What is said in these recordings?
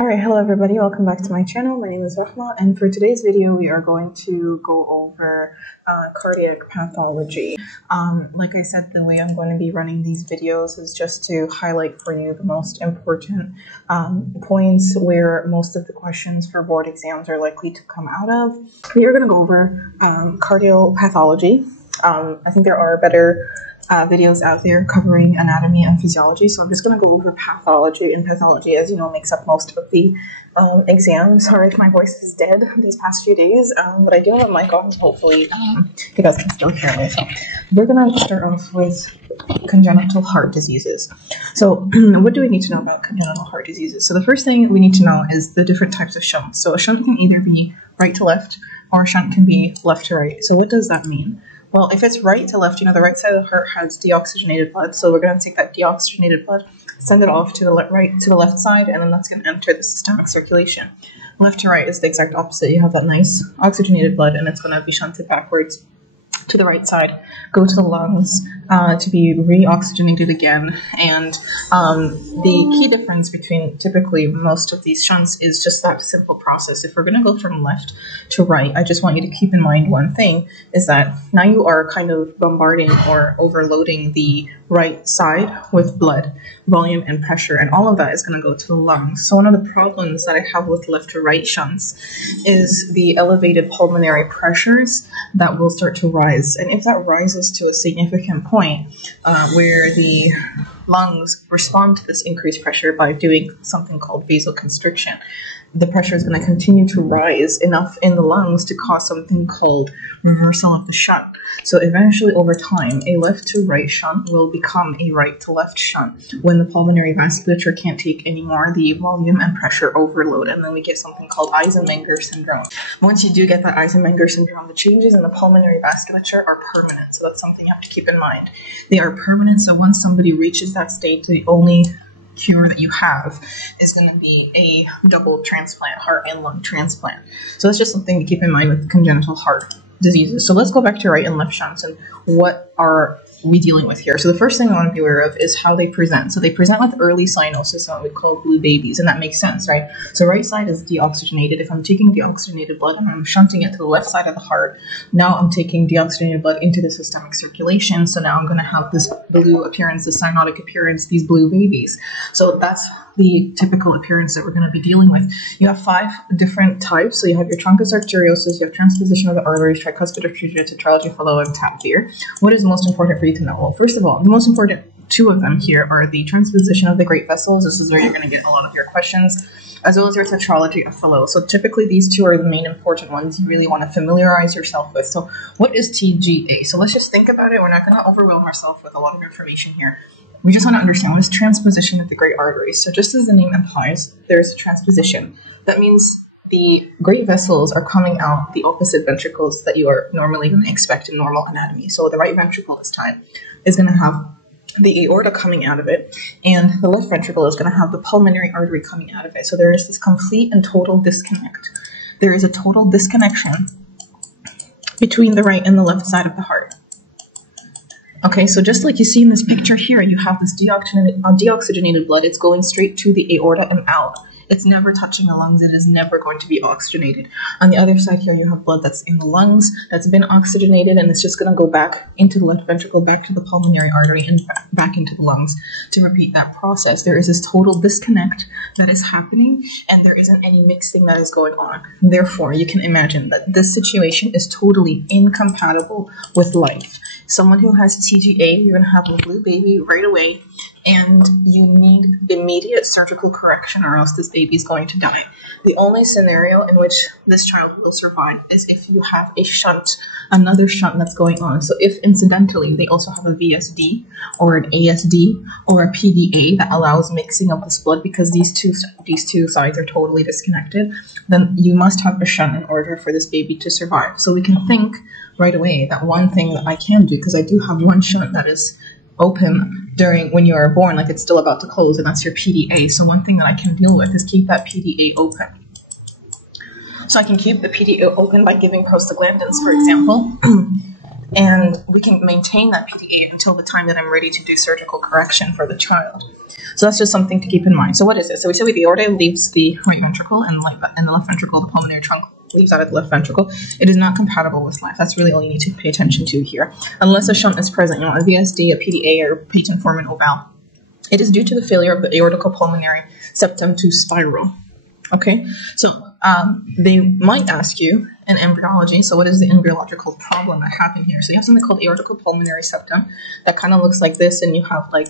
Alright, hello everybody, welcome back to my channel. My name is Rahma, and for today's video we are going to go over cardiac pathology. Like I said, the way I'm going to be running these videos is just to highlight for you the most important points where most of the questions for board exams are likely to come out of. We are going to go over cardiopathology. I think there are better videos out there covering anatomy and physiology, so I'm just going to go over pathology, and pathology, as you know, makes up most of the exams. Sorry if my voice is dead these past few days, but I do have a mic on, so hopefully you guys can still hear me. So we're going to start off with congenital heart diseases. So what do we need to know about congenital heart diseases? So the first thing we need to know is the different types of shunts. So a shunt can either be right to left, or a shunt can be left to right. So what does that mean? Well, if it's right to left, you know, the right side of the heart has deoxygenated blood, so we're going to take that deoxygenated blood, send it off to the left side, and then that's going to enter the systemic circulation. Left to right is the exact opposite. You have that nice oxygenated blood, and it's going to be shunted backwards to the right side, go to the lungs to be re-oxygenated again. And the key difference between typically most of these shunts is just that simple process. If we're going to go from left to right, I just want you to keep in mind one thing, is that now you are kind of bombarding or overloading the right side with blood, volume, and pressure, and all of that is going to go to the lungs. So one of the problems that I have with left to right shunts is the elevated pulmonary pressures that will start to rise. And if that rises to a significant point where the lungs respond to this increased pressure by doing something called vasoconstriction, the pressure is going to continue to rise enough in the lungs to cause something called reversal of the shunt. So eventually, over time, a left to right shunt will become a right to left shunt when the pulmonary vasculature can't take any more the volume and pressure overload, and then we get something called Eisenmannger Syndrome. Once you do get that Eisenmannger Syndrome, the changes in the pulmonary vasculature are permanent, so that's something you have to keep in mind. They are permanent, so once somebody reaches that state, the only cure that you have is going to be a double transplant, heart and lung transplant. So that's just something to keep in mind with congenital heart diseases. So let's go back to right and left shunts and what are we dealing with here. So the first thing I want to be aware of is how they present. So they present with early cyanosis, what we call blue babies, and that makes sense, right? So right side is deoxygenated. If I'm taking deoxygenated blood and I'm shunting it to the left side of the heart, now I'm taking deoxygenated blood into the systemic circulation. So now I'm going to have this blue appearance, this cyanotic appearance, these blue babies. So that's the typical appearance that we're going to be dealing with. You have 5 different types. So you have your truncus arteriosus, you have transposition of the arteries, tricuspid arteria, tetralogy, flow, and tapir. What is most important for you to know? Well, first of all, the most important 2 of them here are the transposition of the great vessels. This is where you're going to get a lot of your questions, as well as your tetralogy of flow. So typically these 2 are the main important ones you really want to familiarize yourself with. So what is TGA? So let's just think about it. We're not going to overwhelm ourselves with a lot of information here. We just want to understand what is transposition of the great arteries. So just as the name implies, there's a transposition. That means the great vessels are coming out the opposite ventricles that you are normally going to expect in normal anatomy. So the right ventricle this time is going to have the aorta coming out of it, and the left ventricle is going to have the pulmonary artery coming out of it. So there is this complete and total disconnect. There is a total disconnection between the right and the left side of the heart. Okay, so just like you see in this picture here, you have this deoxygenated blood. It's going straight to the aorta and out. It's never touching the lungs. It is never going to be oxygenated. On the other side here, you have blood that's in the lungs, that's been oxygenated, and it's just going to go back into the left ventricle, back to the pulmonary artery, and back into the lungs to repeat that process. There is this total disconnect that is happening, and there isn't any mixing that is going on. Therefore, you can imagine that this situation is totally incompatible with life. Someone who has TGA, you're going to have a blue baby right away, and you need immediate surgical correction or else this baby is going to die. The only scenario in which this child will survive is if you have a shunt, another shunt that's going on. So if incidentally they also have a VSD or an ASD or a PDA that allows mixing of this blood, because these two sides are totally disconnected, then you must have a shunt in order for this baby to survive. So we can think right away that one thing that I can do, because I do have one shunt that is open during when you are born, like it's still about to close, and that's your PDA. So one thing that I can deal with is keep that PDA open. So I can keep the PDA open by giving prostaglandins, for example. and we can maintain that PDA until the time that I'm ready to do surgical correction for the child. So that's just something to keep in mind. So what is it? So we said the aorta leaves the right ventricle, and the left ventricle, the pulmonary trunk, leaves out of the left ventricle. It is not compatible with life. That's really all you need to pay attention to here. Unless a shunt is present, a VSD, a PDA, or patent form in ovale. It is due to the failure of the aorticopulmonary septum to spiral. Okay, so they might ask you in embryology, so what is the embryological problem that happened here? So you have something called aorticopulmonary septum that kind of looks like this, and you have like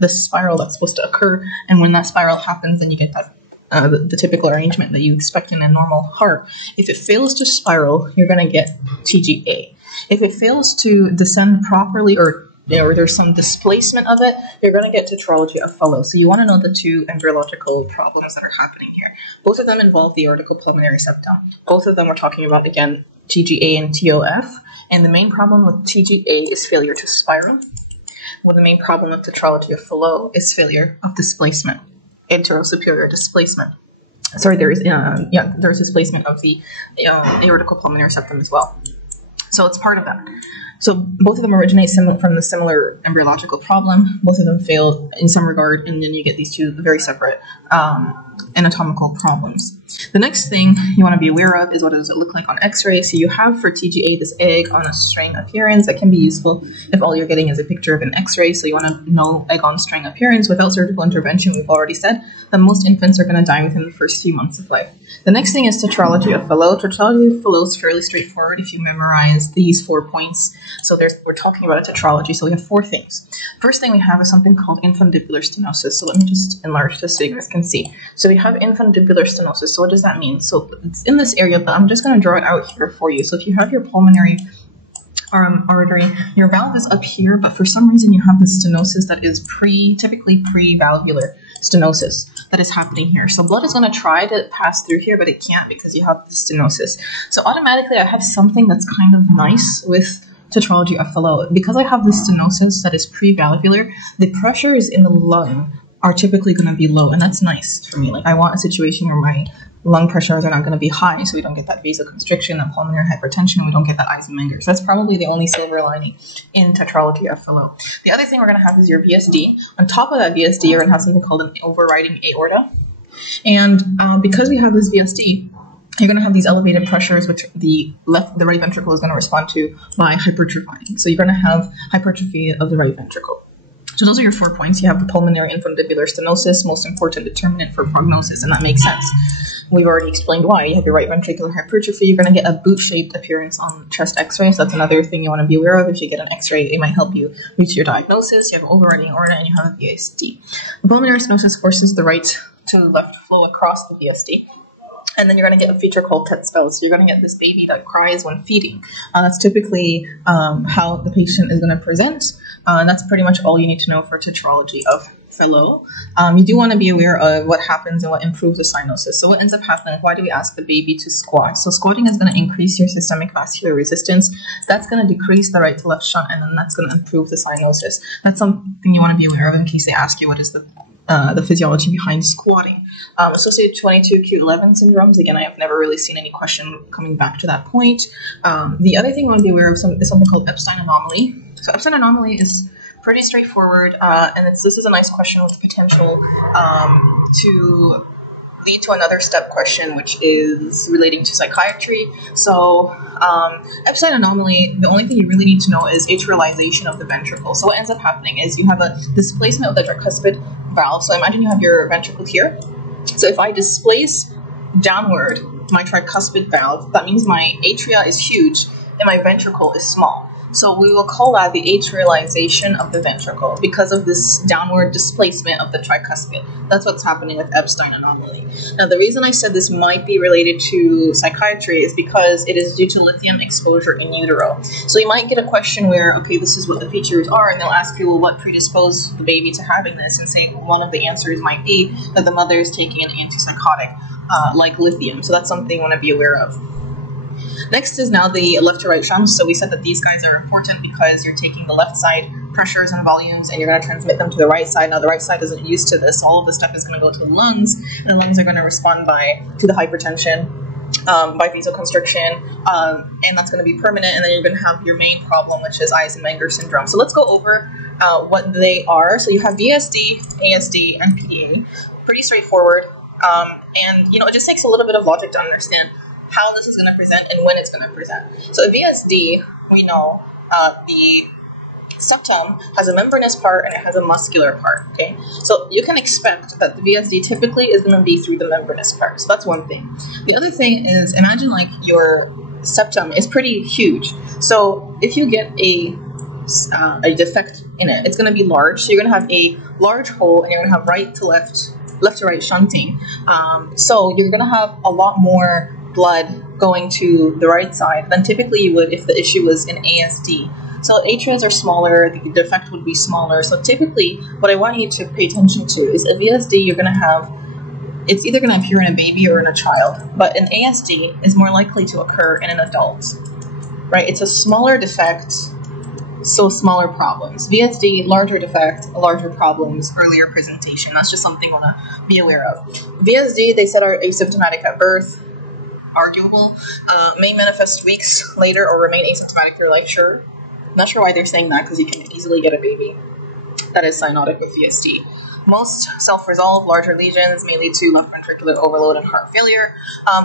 this spiral that's supposed to occur, and when that spiral happens, then you get that the typical arrangement that you expect in a normal heart. If it fails to spiral, you're going to get TGA. If it fails to descend properly, or there's some displacement of it, you're going to get tetralogy of Fallot. So you want to know the two embryological problems that are happening here. Both of them involve the aorticopulmonary septum. Both of them we're talking about, again, TGA and TOF. And the main problem with TGA is failure to spiral. Well, the main problem with tetralogy of Fallot is failure of displacement, anterosuperior displacement. Sorry, there's displacement of the aorticopulmonary septum as well. So it's part of that. So both of them originate from the similar embryological problem. Both of them fail in some regard, and then you get these two very separate anatomical problems. The next thing you want to be aware of is what does it look like on x-ray. So you have for TGA this egg on a string appearance that can be useful if all you're getting is a picture of an x-ray. So you want to know egg on string appearance. Without surgical intervention, we've already said that most infants are going to die within the first few months of life. The next thing is tetralogy of Fallot. Tetralogy of Fallot is fairly straightforward if you memorize these 4 points. So we're talking about a tetralogy. So we have 4 things. First thing we have is something called infundibular stenosis. So let me just enlarge this so you guys can see. So we have infundibular stenosis. So what does that mean? So it's in this area, but I'm just going to draw it out here for you. So if you have your pulmonary artery, your valve is up here, but for some reason you have this stenosis that is typically pre-valvular stenosis that is happening here. So blood is going to try to pass through here, but it can't because you have this stenosis. So automatically I have something that's kind of nice with tetralogy of Fallot. Because I have this stenosis that is pre-valvular, the pressures in the lung are typically going to be low, and that's nice for me. Like, I want a situation where my lung pressures are not going to be high, so we don't get that vasoconstriction, that pulmonary hypertension, we don't get that Eisenmannger. So that's probably the only silver lining in tetralogy of Fallot. The other thing we're going to have is your VSD. On top of that VSD, you're going to have something called an overriding aorta. And because we have this VSD, you're going to have these elevated pressures, which the right ventricle is going to respond to by hypertrophying. So you're going to have hypertrophy of the right ventricle. So those are your 4 points. You have the pulmonary infundibular stenosis, most important determinant for prognosis, and that makes sense. We've already explained why. You have your right ventricular hypertrophy. You're going to get a boot-shaped appearance on chest x-ray, so that's another thing you want to be aware of. If you get an x-ray, it might help you reach your diagnosis. You have overriding aorta, and you have a VSD. The pulmonary stenosis forces the right to left flow across the VSD. And then you're going to get a feature called TET spell. So you're going to get this baby that cries when feeding. That's typically how the patient is going to present. And that's pretty much all you need to know for tetralogy of Fallot. You do want to be aware of what happens and what improves the cyanosis. So what ends up happening, why do we ask the baby to squat? So squatting is going to increase your systemic vascular resistance. That's going to decrease the right to left shunt, and then that's going to improve the cyanosis. That's something you want to be aware of in case they ask you what is the physiology behind squatting. Associated 22q11 syndromes, again, I have never really seen any question coming back to that point. The other thing you want to be aware of is something called Epstein Anomaly. So Epstein Anomaly is pretty straightforward, and this is a nice question with potential to lead to another step question, which is relating to psychiatry. So Epstein Anomaly, the only thing you really need to know is atrialization of the ventricle. So what ends up happening is you have a displacement of the tricuspid valve. So imagine you have your ventricle here. So if I displace downward my tricuspid valve, that means my atria is huge and my ventricle is small. So we will call that the atrialization of the ventricle because of this downward displacement of the tricuspid. That's what's happening with Epstein Anomaly. Now, the reason I said this might be related to psychiatry is because it is due to lithium exposure in utero. So you might get a question where, okay, this is what the features are, and they'll ask you, well, what predisposed the baby to having this? And say one of the answers might be that the mother is taking an antipsychotic like lithium. So that's something you want to be aware of. Next is now the left to right shunts. So we said that these guys are important because you're taking the left side pressures and volumes and you're going to transmit them to the right side. Now the right side isn't used to this. All of this stuff is going to go to the lungs, and the lungs are going to respond to the hypertension by vasoconstriction, and that's going to be permanent, and then you're going to have your main problem, which is Eisenmannger Syndrome. So let's go over what they are. So you have VSD, ASD, and PDA. Pretty straightforward, and it just takes a little bit of logic to understand how this is going to present and when it's going to present. So VSD, we know the septum has a membranous part and it has a muscular part, okay? So you can expect that the VSD typically is going to be through the membranous part. So that's one thing. The other thing is, imagine like your septum is pretty huge. So if you get a defect in it, it's going to be large. So you're going to have a large hole and you're going to have right to left, left to right shunting. So you're going to have a lot more blood going to the right side than typically you would if the issue was in ASD. So atrias are smaller, the defect would be smaller. So typically, what I want you to pay attention to is a VSD you're going to have, it's either going to appear in a baby or in a child. But an ASD is more likely to occur in an adult, right? It's a smaller defect, so smaller problems. VSD, larger defect, larger problems, earlier presentation. That's just something you want to be aware of. VSD, they said, are asymptomatic at birth, arguable, may manifest weeks later or remain asymptomatic through life, sure. Not sure why they're saying that, because you can easily get a baby that is cyanotic with VSD. Most self-resolve larger lesions may lead to left ventricular overload and heart failure.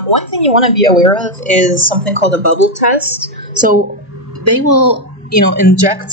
One thing you want to be aware of is something called a bubble test. So they will, inject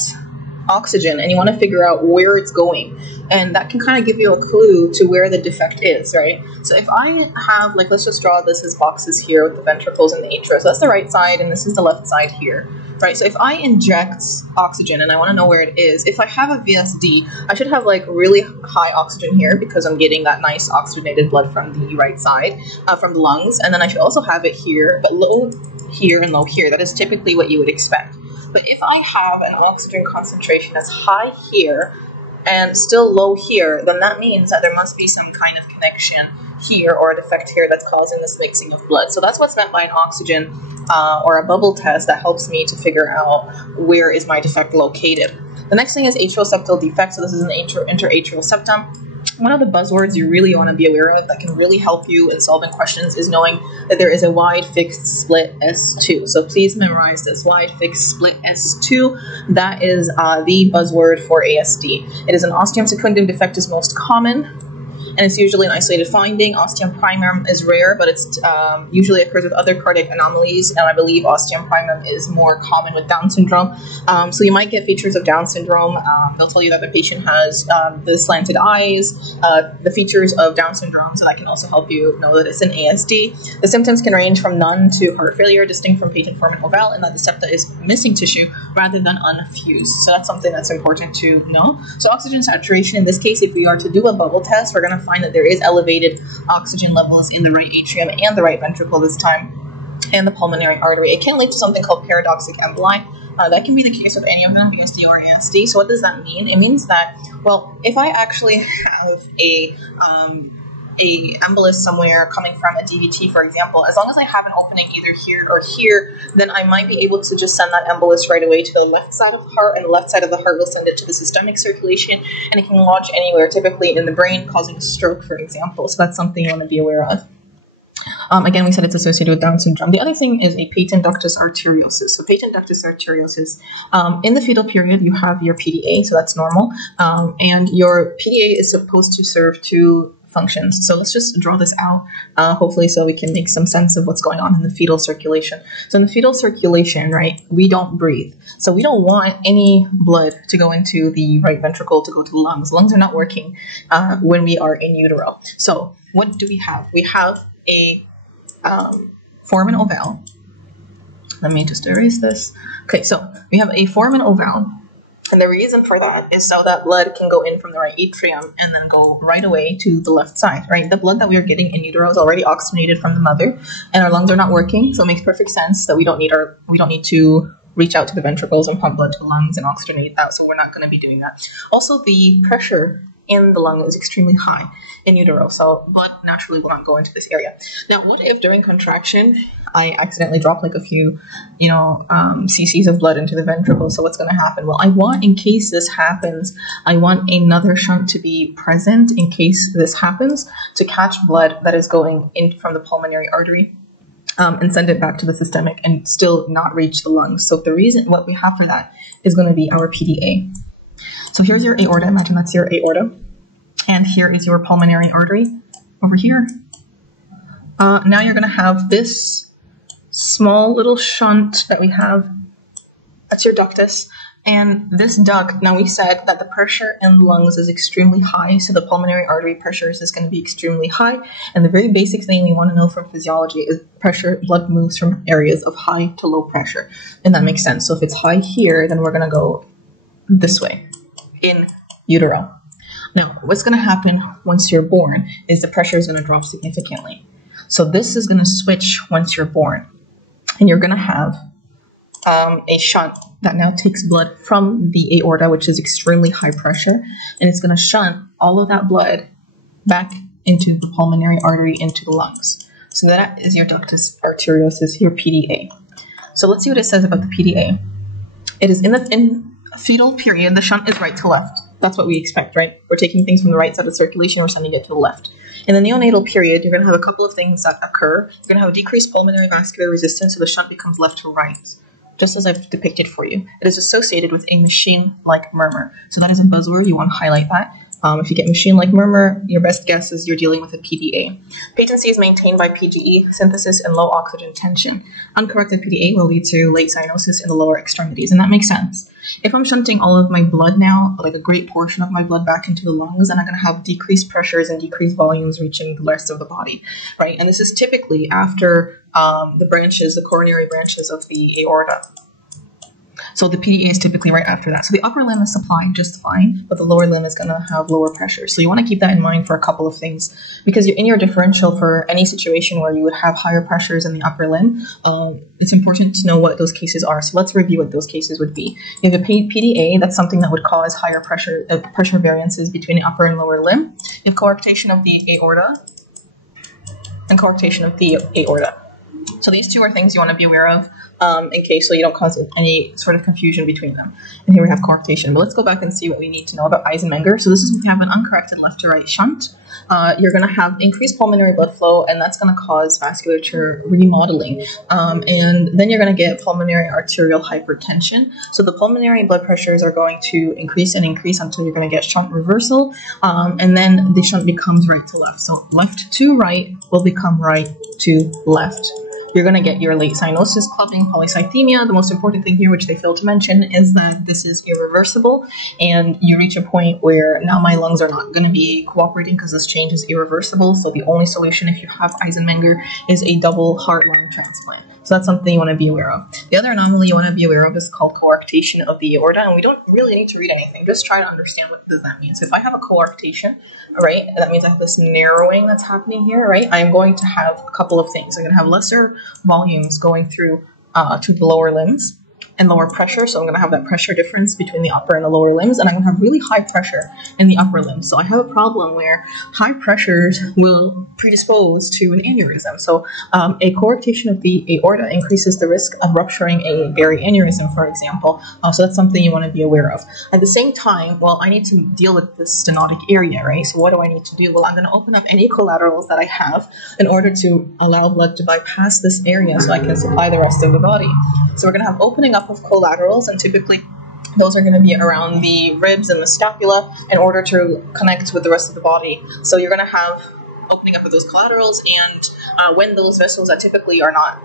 oxygen, and you want to figure out where it's going, and that can kind of give you a clue to where the defect is, right? So if I have, like, let's just draw this as boxes here with the ventricles and the atria. So that's the right side, and this is the left side here, right? So if I inject oxygen and I want to know where it is, if I have a VSD, I should have like really high oxygen here because I'm getting that nice oxygenated blood from the right side, from the lungs, and then I should also have it here, but low here and low here. That is typically what you would expect. But if I have an oxygen concentration that's high here and still low here, then that means that there must be some kind of connection here or a defect here that's causing this mixing of blood. So that's what's meant by an oxygen or a bubble test that helps me to figure out where is my defect located. The next thing is atrial septal defect. So this is an interatrial septum. One of the buzzwords you really want to be aware of that can really help you in solving questions is knowing that there is a wide fixed split S2. So please memorize this, wide fixed split S2. That is the buzzword for ASD. It is an ostium secundum defect is most common, and it's usually an isolated finding. Ostium primum is rare, but it's usually occurs with other cardiac anomalies, and I believe ostium primum is more common with Down syndrome. So you might get features of Down syndrome. They'll tell you that the patient has the slanted eyes, the features of Down syndrome, so that can also help you know that it's an ASD. The symptoms can range from none to heart failure, distinct from patent foramen ovale, and that the septa is missing tissue rather than unfused. So that's something that's important to know. So oxygen saturation, in this case, if we are to do a bubble test, we're going to find that there is elevated oxygen levels in the right atrium and the right ventricle this time, and the pulmonary artery. It can lead to something called paradoxic emboli. That can be the case with any of them, VSD or ASD. So what does that mean? It means that, well, if I actually have a embolus somewhere coming from a DVT, for example, as long as I have an opening either here or here, then I might be able to just send that embolus right away to the left side of the heart, and the left side of the heart will send it to the systemic circulation, and it can lodge anywhere, typically in the brain, causing a stroke, for example. So that's something you want to be aware of. Again, we said it's associated with Down syndrome. The other thing is a patent ductus arteriosus. So patent ductus arteriosus, in the fetal period, you have your PDA, so that's normal, and your PDA is supposed to serve two functions. So let's just draw this out, hopefully, so we can make some sense of what's going on in the fetal circulation. So in the fetal circulation, right, we don't breathe. So we don't want any blood to go into the right ventricle to go to the lungs. Lungs are not working when we are in utero. So what do we have? We have a foramen ovale. Let me just erase this. Okay, so we have a foramen ovale. And the reason for that is so that blood can go in from the right atrium and then go right away to the left side, right? The blood that we are getting in utero is already oxygenated from the mother, and our lungs are not working, so it makes perfect sense that we don't need to reach out to the ventricles and pump blood to the lungs and oxygenate that, so we're not going to be doing that. Also, the pressure in the lung is extremely high in utero, so blood naturally will not go into this area. Now, what if during contraction I accidentally drop like a few, cc's of blood into the ventricle? So what's going to happen? Well, I want, in case this happens, I want another shunt to be present in case this happens, to catch blood that is going in from the pulmonary artery and send it back to the systemic and still not reach the lungs. So the reason, what we have for that is going to be our PDA. So here's your aorta. Imagine that's your aorta. And here is your pulmonary artery over here. Now you're going to have this small little shunt that we have. That's your ductus. And this duct, now we said that the pressure in the lungs is extremely high, so the pulmonary artery pressures is going to be extremely high. And the very basic thing we want to know from physiology is pressure, blood moves from areas of high to low pressure. And that makes sense. So if it's high here, then we're going to go this way, in utero. Now, what's going to happen once you're born is the pressure is going to drop significantly. So this is going to switch once you're born. And you're going to have a shunt that now takes blood from the aorta, which is extremely high pressure, and it's going to shunt all of that blood back into the pulmonary artery, into the lungs. So that is your ductus arteriosus, your PDA. So let's see what it says about the PDA. It is in fetal period, the shunt is right to left. That's what we expect, right? We're taking things from the right side of circulation, we're sending it to the left. In the neonatal period, you're going to have a couple of things that occur. You're going to have a decreased pulmonary vascular resistance, so the shunt becomes left to right, just as I've depicted for you. It is associated with a machine-like murmur. So that is a buzzword, you want to highlight that. If you get machine-like murmur, your best guess is you're dealing with a PDA. Patency is maintained by PGE, synthesis, and low oxygen tension. Uncorrected PDA will lead to late cyanosis in the lower extremities, and that makes sense. If I'm shunting all of my blood now, like a great portion of my blood back into the lungs, then I'm going to have decreased pressures and decreased volumes reaching the rest of the body, right? And this is typically after the branches, the coronary branches of the aorta. So the PDA is typically right after that. So the upper limb is supplied just fine, but the lower limb is going to have lower pressure. So you want to keep that in mind for a couple of things, because you're in your differential for any situation where you would have higher pressures in the upper limb. It's important to know what those cases are. So let's review what those cases would be. You have a PDA, that's something that would cause higher pressure variances between the upper and lower limb. You have coarctation of the aorta and coarctation of the aorta. So these two are things you want to be aware of in case so you don't cause any sort of confusion between them. And here we have coarctation. But let's go back and see what we need to know about Eisenmannger. So this is when you have an uncorrected left to right shunt. You're going to have increased pulmonary blood flow, and that's going to cause vasculature remodeling. And then you're going to get pulmonary arterial hypertension. So the pulmonary blood pressures are going to increase and increase until you're going to get shunt reversal. And then the shunt becomes right to left. So left to right will become right to left. You're going to get your late cyanosis, clubbing, polycythemia. The most important thing here, which they fail to mention, is that this is irreversible, and you reach a point where now my lungs are not going to be cooperating because this change is irreversible. So the only solution if you have Eisenmannger is a double heart-lung transplant. So that's something you want to be aware of. The other anomaly you want to be aware of is called coarctation of the aorta, and we don't really need to read anything. Just try to understand what does that mean. So if I have a coarctation, right, that means I have this narrowing that's happening here, right? I'm going to have a couple of things. I'm going to have lesser volumes going through to the lower limbs and lower pressure. So I'm going to have that pressure difference between the upper and the lower limbs, and I'm going to have really high pressure in the upper limbs. So I have a problem where high pressures will predispose to an aneurysm. So a coarctation of the aorta increases the risk of rupturing a Peri Aneurysm, for example. So that's something you want to be aware of. At the same time, well, I need to deal with this stenotic area, right? So what do I need to do? Well, I'm going to open up any collaterals that I have in order to allow blood to bypass this area so I can supply the rest of the body. So we're going to have opening up of collaterals, and typically those are going to be around the ribs and the scapula in order to connect with the rest of the body. So you're going to have opening up of those collaterals, and when those vessels that typically are not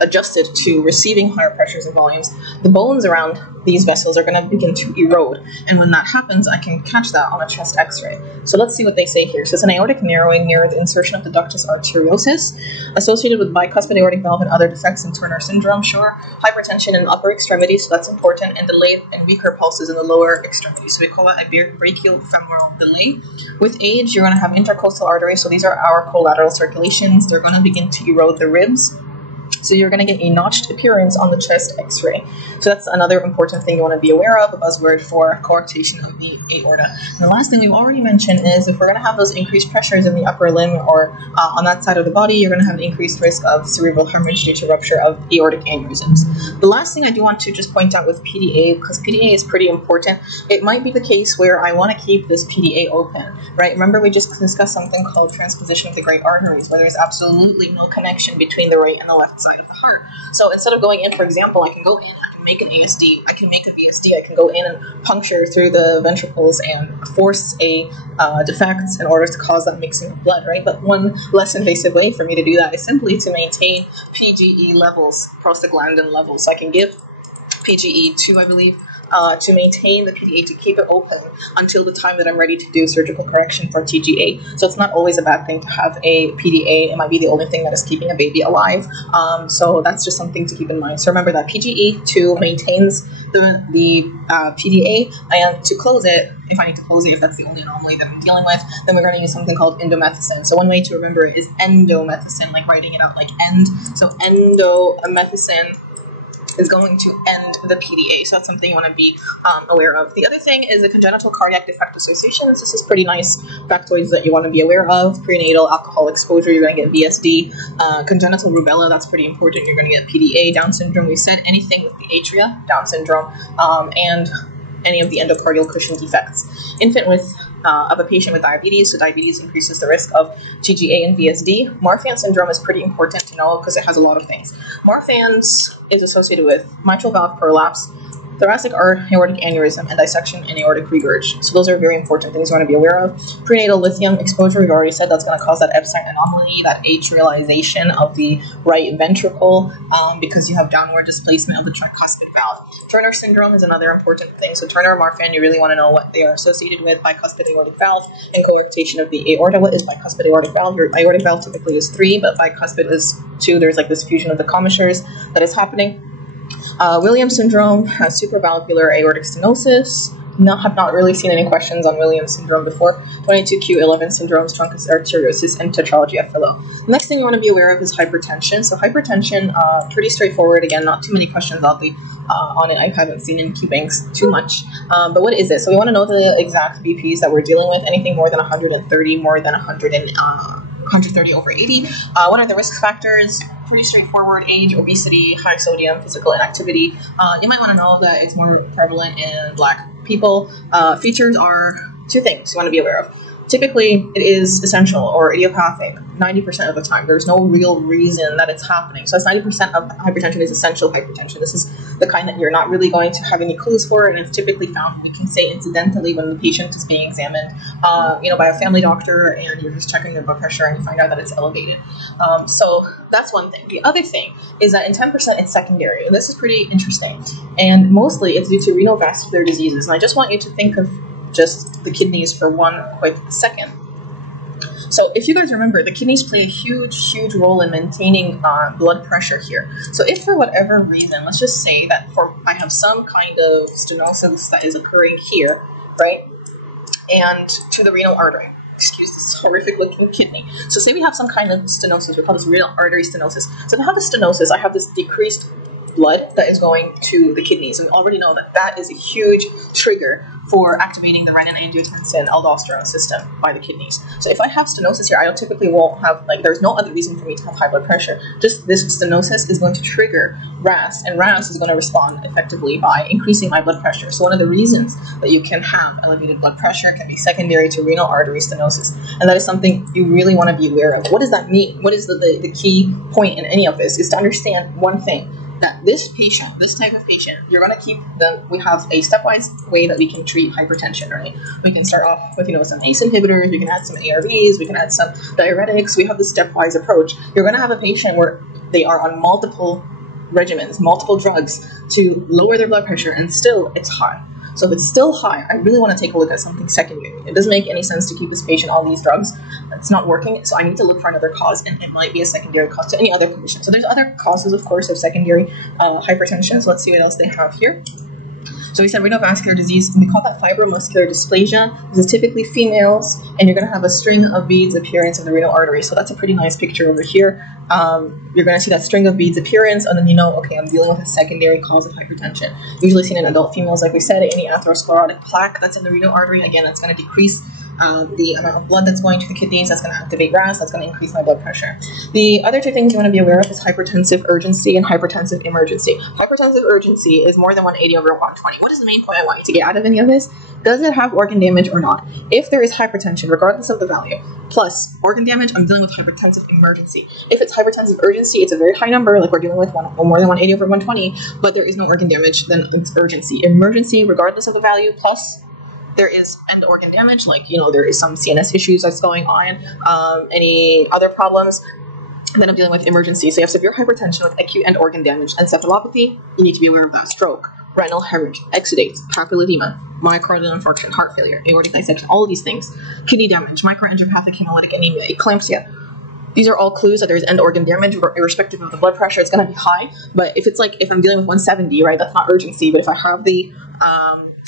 adjusted to receiving higher pressures and volumes, the bones around these vessels are going to begin to erode. And when that happens, I can catch that on a chest x-ray. So let's see what they say here. So it's an aortic narrowing near the insertion of the ductus arteriosus, associated with bicuspid aortic valve and other defects in Turner syndrome, sure. Hypertension in the upper extremities, so that's important, and delayed and weaker pulses in the lower extremities. So we call that a brachiofemoral delay. With age, you're going to have intercostal arteries, so these are our collateral circulations. They're going to begin to erode the ribs So you're going to get a notched appearance on the chest x-ray. So that's another important thing you want to be aware of, a buzzword for coarctation of the aorta. And the last thing we've already mentioned is if we're going to have those increased pressures in the upper limb or on that side of the body, you're going to have an increased risk of cerebral hemorrhage due to rupture of aortic aneurysms. The last thing I do want to just point out with PDA, because PDA is pretty important, it might be the case where I want to keep this PDA open, right? Remember we just discussed something called transposition of the great arteries, where there's absolutely no connection between the right and the left side of the heart. So instead of going in, for example, I can go in, I can make an ASD, I can make a VSD, I can go in and puncture through the ventricles and force a defect in order to cause that mixing of blood, right? But one less invasive way for me to do that is simply to maintain PGE levels, prostaglandin levels. So I can give PGE 2, I believe, to maintain the PDA, to keep it open until the time that I'm ready to do surgical correction for TGA. So it's not always a bad thing to have a PDA. It might be the only thing that is keeping a baby alive. So that's just something to keep in mind. So remember that PGE2 maintains the PDA, and to close it, if I need to close it, if that's the only anomaly that I'm dealing with, then we're going to use something called endomethacin. So one way to remember it is endomethacin, like writing it out like end. So endomethacin is going to end the PDA. So that's something you want to be aware of. The other thing is the congenital cardiac defect associations. This is pretty nice factoids that you want to be aware of. Prenatal alcohol exposure, you're going to get VSD. Congenital rubella, that's pretty important. You're going to get PDA. Down syndrome, we said anything with the atria, Down syndrome, and any of the endocardial cushion defects. Infant of a patient with diabetes, so diabetes increases the risk of TGA and VSD. Marfan syndrome is pretty important to know because it has a lot of things. Marfan's is associated with mitral valve prolapse, thoracic aortic aneurysm, and dissection and aortic regurg. So those are very important things you want to be aware of. Prenatal lithium exposure, we've already said that's going to cause that Epstein anomaly, that atrialization of the right ventricle because you have downward displacement of the tricuspid valve. Turner syndrome is another important thing. So Turner or Marfan, you really want to know what they are associated with. Bicuspid aortic valve and coarctation of the aorta. What is bicuspid aortic valve? Your aortic valve typically is 3, but bicuspid is 2. There's like this fusion of the commissures that is happening. Williams syndrome has supravalvular aortic stenosis. Have not really seen any questions on Williams syndrome before. 22q11 syndromes, truncus arteriosus, and tetralogy of Fallot. The next thing you want to be aware of is hypertension. So hypertension, pretty straightforward. Again, not too many questions on it. I haven't seen in QBanks too much. But what is it? So we want to know the exact BPs that we're dealing with. Anything more than 130, more than 130 over 80. What are the risk factors? Pretty straightforward: age, obesity, high sodium, physical inactivity. You might want to know that it's more prevalent in Black people. Features are 2 things you want to be aware of. Typically, it is essential or idiopathic 90% of the time. There's no real reason that it's happening. So that's 90% of hypertension is essential hypertension. This is the kind that you're not really going to have any clues for, and it's typically found, we can say, incidentally when the patient is being examined, by a family doctor, and you're just checking their blood pressure and you find out that it's elevated. So that's one thing. The other thing is that in 10% it's secondary. And this is pretty interesting. And mostly it's due to renal vascular diseases. And I just want you to think of just the kidneys for one quick second. So if you guys remember, the kidneys play a huge role in maintaining blood pressure here. So if for whatever reason, let's just say that I have some kind of stenosis that is occurring here, right, and to the renal artery. Excuse this horrific looking kidney. So say we have some kind of stenosis, we call this renal artery stenosis. So if I have a stenosis, I have this decreased blood that is going to the kidneys. And we already know that that is a huge trigger for activating the renin-angiotensin-aldosterone system by the kidneys. So if I have stenosis here, I typically won't have, there's no other reason for me to have high blood pressure. Just this stenosis is going to trigger RAS, and RAS is going to respond effectively by increasing my blood pressure. So one of the reasons that you can have elevated blood pressure can be secondary to renal artery stenosis. And that is something you really want to be aware of. What does that mean? What is the key point in any of this is to understand one thing, that this patient, this type of patient, you're going to keep them, we have a stepwise way that we can treat hypertension, right? We can start off with, some ACE inhibitors, we can add some ARBs, we can add some diuretics, we have the stepwise approach. You're going to have a patient where they are on multiple regimens, multiple drugs to lower their blood pressure, and still it's high. So if it's still high, I really want to take a look at something secondary. It doesn't make any sense to keep this patient on these drugs. It's not working, so I need to look for another cause, and it might be a secondary cause to any other condition. So there's other causes, of course, of secondary hypertension. So let's see what else they have here. So we said renal vascular disease, and we call that fibromuscular dysplasia. This is typically females, and you're going to have a string of beads appearance of the renal artery. So that's a pretty nice picture over here. You're going to see that string of beads appearance, and then you know, okay, I'm dealing with a secondary cause of hypertension. Usually seen in adult females, like we said, any atherosclerotic plaque that's in the renal artery. Again, that's going to decrease the amount of blood that's going to the kidneys. That's going to activate RAS. That's going to increase my blood pressure. The other two things you want to be aware of is hypertensive urgency and hypertensive emergency. Hypertensive urgency is more than 180/120. What is the main point I want you to get out of any of this? Does it have organ damage or not? If there is hypertension, regardless of the value, plus organ damage, I'm dealing with hypertensive emergency. If it's hypertensive urgency, it's a very high number, like we're dealing with more than 180/120, but there is no organ damage, then it's urgency. Emergency, regardless of the value, plus there is end organ damage, like, you know, there is some CNS issues that's going on, any other problems, then I'm dealing with emergency. So you have severe hypertension with acute end organ damage, encephalopathy, you need to be aware of that, stroke, retinal hemorrhage, exudates, papilledema, myocardial infarction, heart failure, aortic dissection, all of these things, kidney damage, microangiopathic hemolytic anemia, eclampsia. These are all clues that there's end organ damage, irrespective of the blood pressure. It's going to be high, but if it's like, if I'm dealing with 170, right, that's not urgency, but if I have the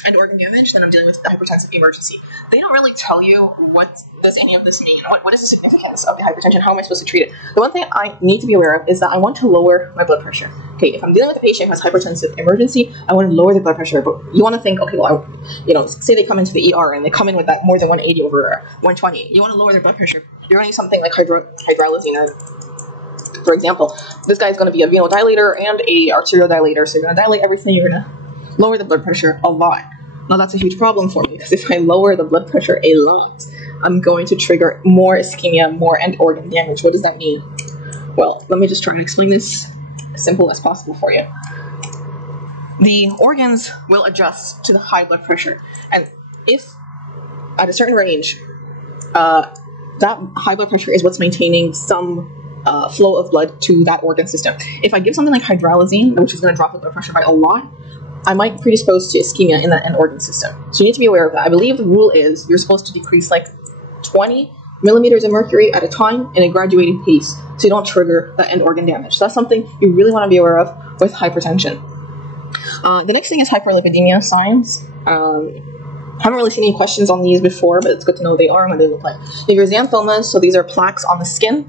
end organ damage, then I'm dealing with the hypertensive emergency. They don't really tell you what does any of this mean. What is the significance of the hypertension? How am I supposed to treat it? The one thing I need to be aware of is that I want to lower my blood pressure. Okay, if I'm dealing with a patient who has hypertensive emergency, I want to lower the blood pressure. But you want to think, okay, well, you know, say they come into the ER and they come in with that more than 180/120. You want to lower their blood pressure. You're running something like hydralazine, or, for example, this guy is going to be a venodilator and a arterial dilator. So you're going to dilate everything. You're going to lower the blood pressure a lot. Now that's a huge problem for me, because if I lower the blood pressure a lot, I'm going to trigger more ischemia, more end organ damage. What does that mean? Well, let me just try and explain this as simple as possible for you. The organs will adjust to the high blood pressure, and if at a certain range, that high blood pressure is what's maintaining some flow of blood to that organ system. If I give something like hydralazine, which is going to drop the blood pressure by a lot, I might predispose to ischemia in that end organ system. So you need to be aware of that. I believe the rule is you're supposed to decrease like 20 millimeters of mercury at a time in a graduating pace, so you don't trigger that end organ damage. So that's something you really want to be aware of with hypertension. The next thing is hyperlipidemia signs. Haven't really seen any questions on these before, but it's good to know they are and what they look like. You have your xanthomas, so these are plaques on the skin.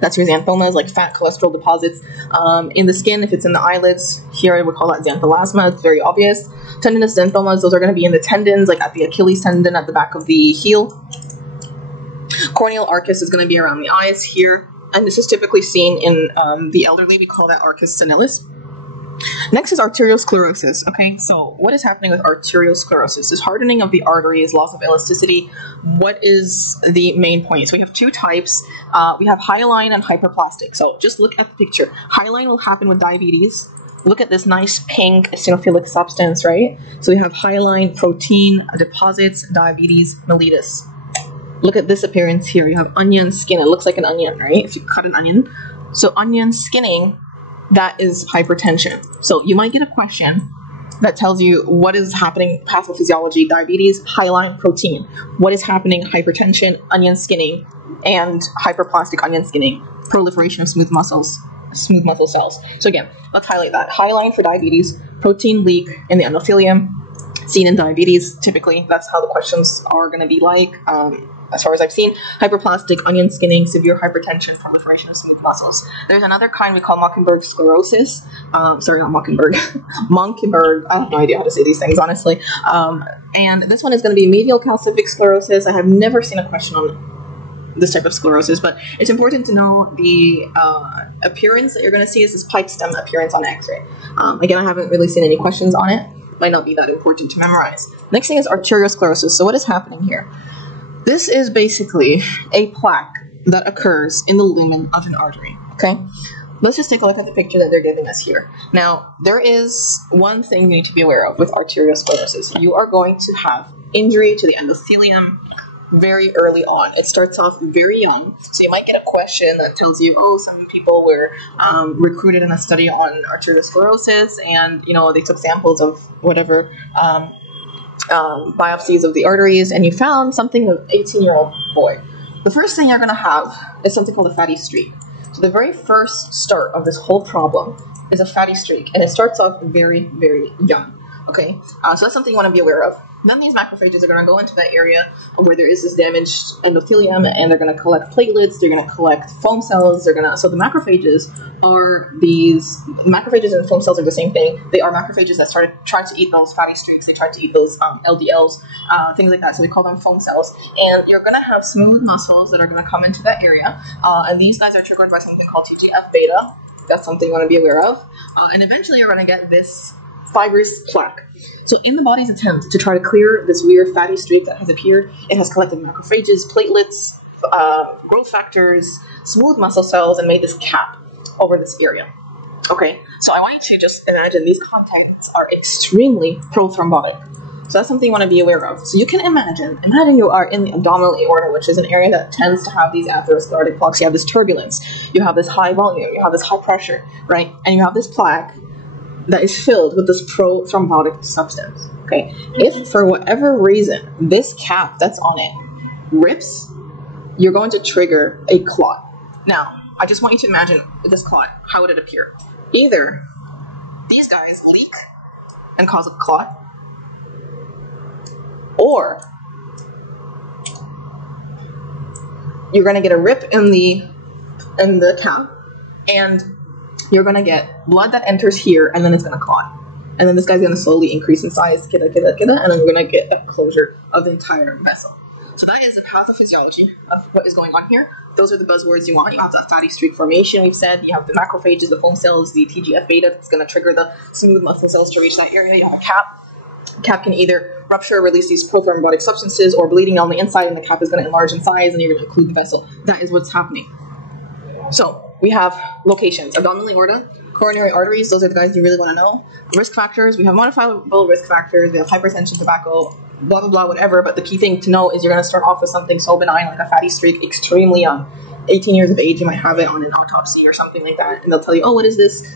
That's your xanthomas, like fat cholesterol deposits in the skin. If it's in the eyelids, here I would call that xantholasma. It's very obvious. Tendinous xanthomas, those are going to be in the tendons, like at the Achilles tendon at the back of the heel. Corneal arcus is going to be around the eyes here, and this is typically seen in the elderly. We call that arcus senilis. Next is arteriosclerosis. Okay, so what is happening with arteriosclerosis? This hardening of the arteries, loss of elasticity. What is the main point? So we have two types. We have hyaline and hyperplastic. So just look at the picture. Hyaline will happen with diabetes. Look at this nice pink eosinophilic substance, right? So we have hyaline protein deposits, diabetes mellitus. Look at this appearance here. You have onion skin. It looks like an onion, right? If you cut an onion. So onion skinning, that is hypertension. So you might get a question that tells you what is happening, pathophysiology, diabetes, hyaline protein. What is happening, hypertension, onion skinning, and hyperplastic onion skinning, proliferation of smooth muscle cells. So again, let's highlight that. Hyaline for diabetes, protein leak in the endothelium, seen in diabetes. Typically, that's how the questions are going to be like. As far as I've seen, hyperplastic, onion skinning, severe hypertension, proliferation of smooth muscles. There's another kind we call Mockenberg Sclerosis. Sorry, not Mockenberg. Mockenberg. I have no idea how to say these things, honestly. And this one is going to be medial calcific sclerosis. I have never seen a question on this type of sclerosis, but it's important to know the appearance that you're going to see is this pipe stem appearance on X-ray. Again, I haven't really seen any questions on it. Might not be that important to memorize. Next thing is arteriosclerosis. So what is happening here? This is basically a plaque that occurs in the lumen of an artery, okay? Let's just take a look at the picture that they're giving us here. Now, there is one thing you need to be aware of with arteriosclerosis. You are going to have injury to the endothelium very early on. It starts off very young, so you might get a question that tells you, oh, some people were recruited in a study on arteriosclerosis, and, you know, they took samples of whatever biopsies of the arteries, and you found something of 18-year-old boy. The first thing you're going to have is something called a fatty streak. So the very first start of this whole problem is a fatty streak, and it starts off very, very young. Okay, so that's something you want to be aware of. Then these macrophages are going to go into that area where there is this damaged endothelium, and they're going to collect platelets, they're going to collect foam cells, so the macrophages and foam cells are the same thing. They are macrophages that try to eat those fatty streaks, they try to eat those LDLs, things like that, so we call them foam cells. And you're going to have smooth muscles that are going to come into that area, and these guys are triggered by something called TGF-beta. That's something you want to be aware of. And eventually you're going to get this fibrous plaque. So in the body's attempt to try to clear this weird fatty streak that has appeared, it has collected macrophages, platelets, growth factors, smooth muscle cells, and made this cap over this area. Okay, so I want you to just imagine these contents are extremely prothrombotic. So that's something you want to be aware of. So you can imagine you are in the abdominal aorta, which is an area that tends to have these atherosclerotic plaques. You have this turbulence, you have this high volume, you have this high pressure, right? And you have this plaque that is filled with this prothrombotic substance, okay? If for whatever reason this cap that's on it rips, you're going to trigger a clot. Now, I just want you to imagine this clot. How would it appear? Either these guys leak and cause a clot, or you're going to get a rip in the cap, and you're going to get blood that enters here, and then it's going to clot. And then this guy's going to slowly increase in size, and then you're going to get a closure of the entire vessel. So that is the pathophysiology of what is going on here. Those are the buzzwords you want. You have that fatty streak formation, we've said. You have the macrophages, the foam cells, the TGF-beta that's going to trigger the smooth muscle cells to reach that area. You have a cap. Cap can either rupture or release these prothrombotic substances, or bleeding on the inside, and the cap is going to enlarge in size, and you're going to occlude the vessel. That is what's happening. So we have locations: abdominal aorta, coronary arteries. Those are the guys you really want to know. Risk factors: we have modifiable risk factors. We have hypertension, tobacco, blah blah blah, whatever. But the key thing to know is you're going to start off with something so benign like a fatty streak, extremely young. 18 years of age, you might have it on an autopsy or something like that, and they'll tell you, oh, what is this?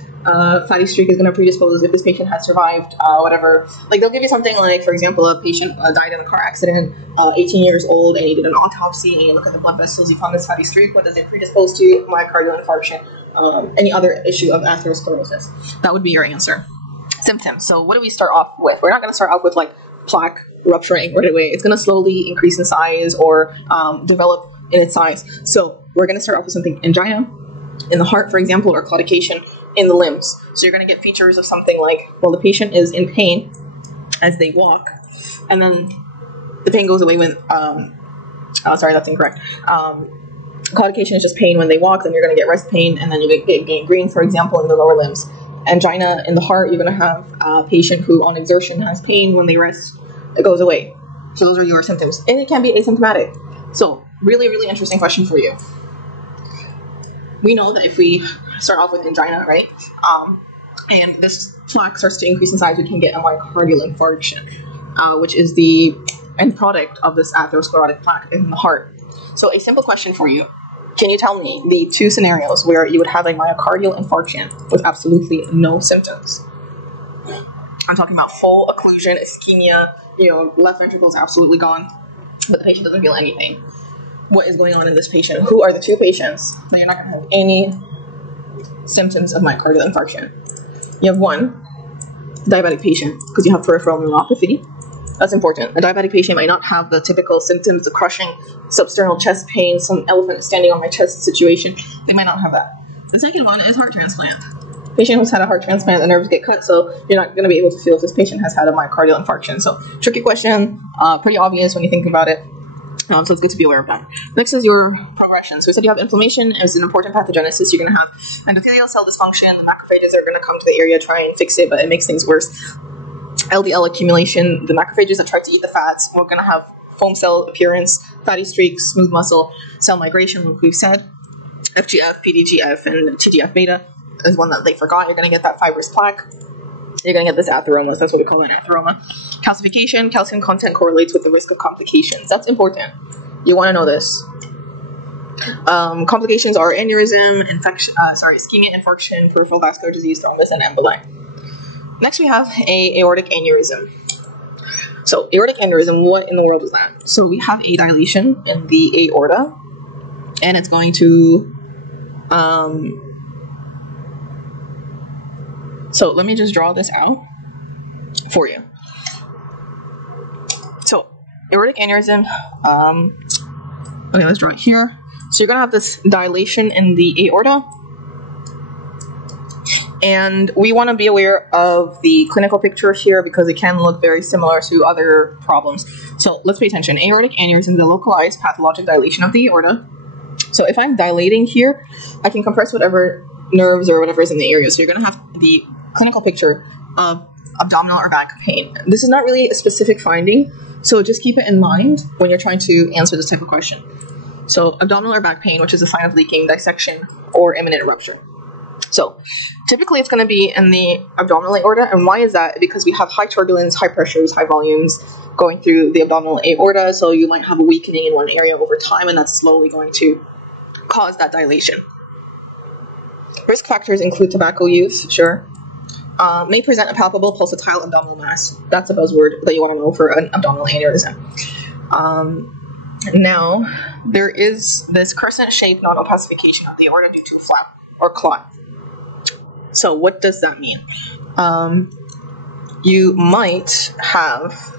Fatty streak is going to predispose if this patient has survived, whatever. Like, they'll give you something like, for example, a patient died in a car accident, 18 years old, and you did an autopsy, and you look at the blood vessels, you found this fatty streak. What does it predispose to? Myocardial infarction, any other issue of atherosclerosis. That would be your answer. Symptoms. So what do we start off with? We're not going to start off with, like, plaque rupturing right away. It's going to slowly increase in size or develop in its size. So we're going to start off with something angina in the heart, for example, or claudication in the limbs. So you're going to get features of something like, well, the patient is in pain as they walk, and then the pain goes away when, sorry, that's incorrect. Claudication is just pain when they walk, then you're going to get rest pain, and then you get gangrene, for example, in the lower limbs. Angina in the heart, you're going to have a patient who on exertion has pain. When they rest, it goes away. So those are your symptoms. And it can be asymptomatic. So really, really interesting question for you. We know that if we start off with angina, right, and this plaque starts to increase in size, we can get a myocardial infarction, which is the end product of this atherosclerotic plaque in the heart. So a simple question for you. Can you tell me the two scenarios where you would have a myocardial infarction with absolutely no symptoms? I'm talking about full occlusion, ischemia, left ventricle is absolutely gone, but the patient doesn't feel anything. What is going on in this patient? Who are the two patients that you're not going to have any symptoms of myocardial infarction? You have one diabetic patient, because you have peripheral neuropathy. That's important. A diabetic patient might not have the typical symptoms, the crushing substernal chest pain, some elephant standing on my chest situation. They might not have that. The second one is heart transplant. Patient who's had a heart transplant, the nerves get cut, so you're not going to be able to feel if this patient has had a myocardial infarction. So tricky question, pretty obvious when you think about it. So it's good to be aware of that. Next is your progression. So we said you have inflammation as an important pathogenesis. You're going to have endothelial cell dysfunction. The macrophages are going to come to the area, try and fix it, but it makes things worse. LDL accumulation. The macrophages that try to eat the fats. We're going to have foam cell appearance, fatty streaks, smooth muscle, cell migration, like we've said. FGF, PDGF, and TGF-beta is one that they forgot. You're going to get that fibrous plaque. You're going to get this atheromas. That's what we call an atheroma. Calcification. Calcium content correlates with the risk of complications. That's important. You want to know this. Complications are aneurysm, ischemia, infarction, peripheral vascular disease, thrombus, and emboli. Next, we have a aortic aneurysm. So, aortic aneurysm, what in the world is that? So, we have a dilation in the aorta, and it's going to... So let me just draw this out for you. So, aortic aneurysm, okay, let's draw it here. So you're going to have this dilation in the aorta, and we want to be aware of the clinical picture here because it can look very similar to other problems. So let's pay attention. Aortic aneurysm is a localized pathologic dilation of the aorta. So if I'm dilating here, I can compress whatever nerves or whatever is in the area. So you're going to have the clinical picture of abdominal or back pain. This is not really a specific finding, so just keep it in mind when you're trying to answer this type of question. So abdominal or back pain, which is a sign of leaking, dissection, or imminent rupture. So typically it's going to be in the abdominal aorta, and why is that? Because we have high turbulence, high pressures, high volumes going through the abdominal aorta, so you might have a weakening in one area over time, and that's slowly going to cause that dilation. Risk factors include tobacco use, sure. May present a palpable pulsatile abdominal mass. That's a buzzword that you want to know for an abdominal aneurysm. Now, there is this crescent-shaped non-opacification of the aorta due to a flap or clot. So what does that mean? You might have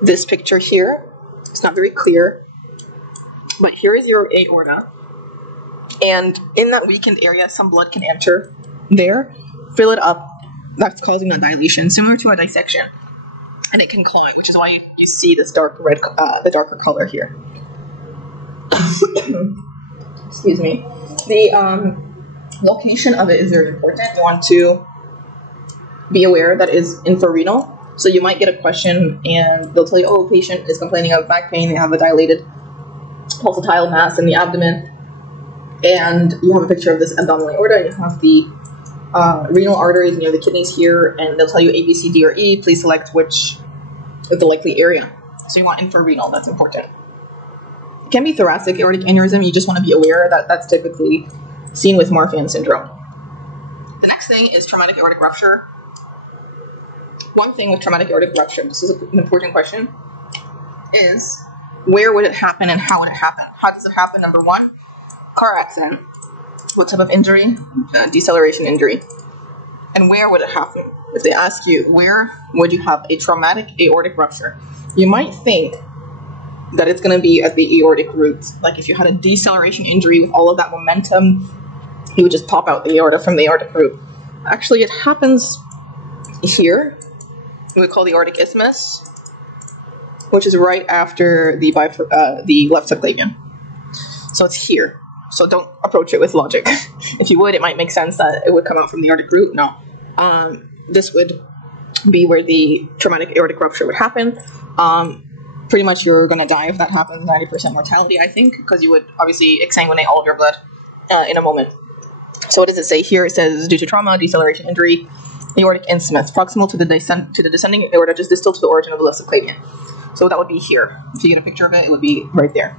this picture here. It's not very clear, but here is your aorta, and in that weakened area, some blood can enter there, fill it up. That's causing a dilation, similar to a dissection. And it can clog, which is why you see this dark red, the darker color here. Excuse me. The location of it is very important. You want to be aware that is infrarenal. So you might get a question and they'll tell you, oh, patient is complaining of back pain. They have a dilated pulsatile mass in the abdomen. And you have a picture of this abdominal aorta, and you have the renal arteries, and you have the kidneys here, and they'll tell you A, B, C, D, or E. Please select which is the likely area. So you want infrarenal, that's important. It can be thoracic aortic aneurysm. You just want to be aware that that's typically seen with Marfan syndrome. The next thing is traumatic aortic rupture. One thing with traumatic aortic rupture, this is an important question, is where would it happen and how would it happen? How does it happen? Number one, car accident. What type of injury? Deceleration injury. And where would it happen? If they ask you, where would you have a traumatic aortic rupture? You might think that it's going to be at the aortic root. Like if you had a deceleration injury with all of that momentum, you would just pop out the aorta from the aortic root. Actually, it happens here. We call the aortic isthmus, which is right after the left subclavian. So it's here. So don't approach it with logic. If you would, it might make sense that it would come out from the aortic root. No. This would be where the traumatic aortic rupture would happen. Pretty much you're going to die if that happens, 90% mortality, I think, because you would obviously exsanguinate all of your blood in a moment. So what does it say here? It says, due to trauma, deceleration injury, aortic isthmus, proximal to the descending aorta, just distal to the origin of the left subclavian. So that would be here. If you get a picture of it, it would be right there.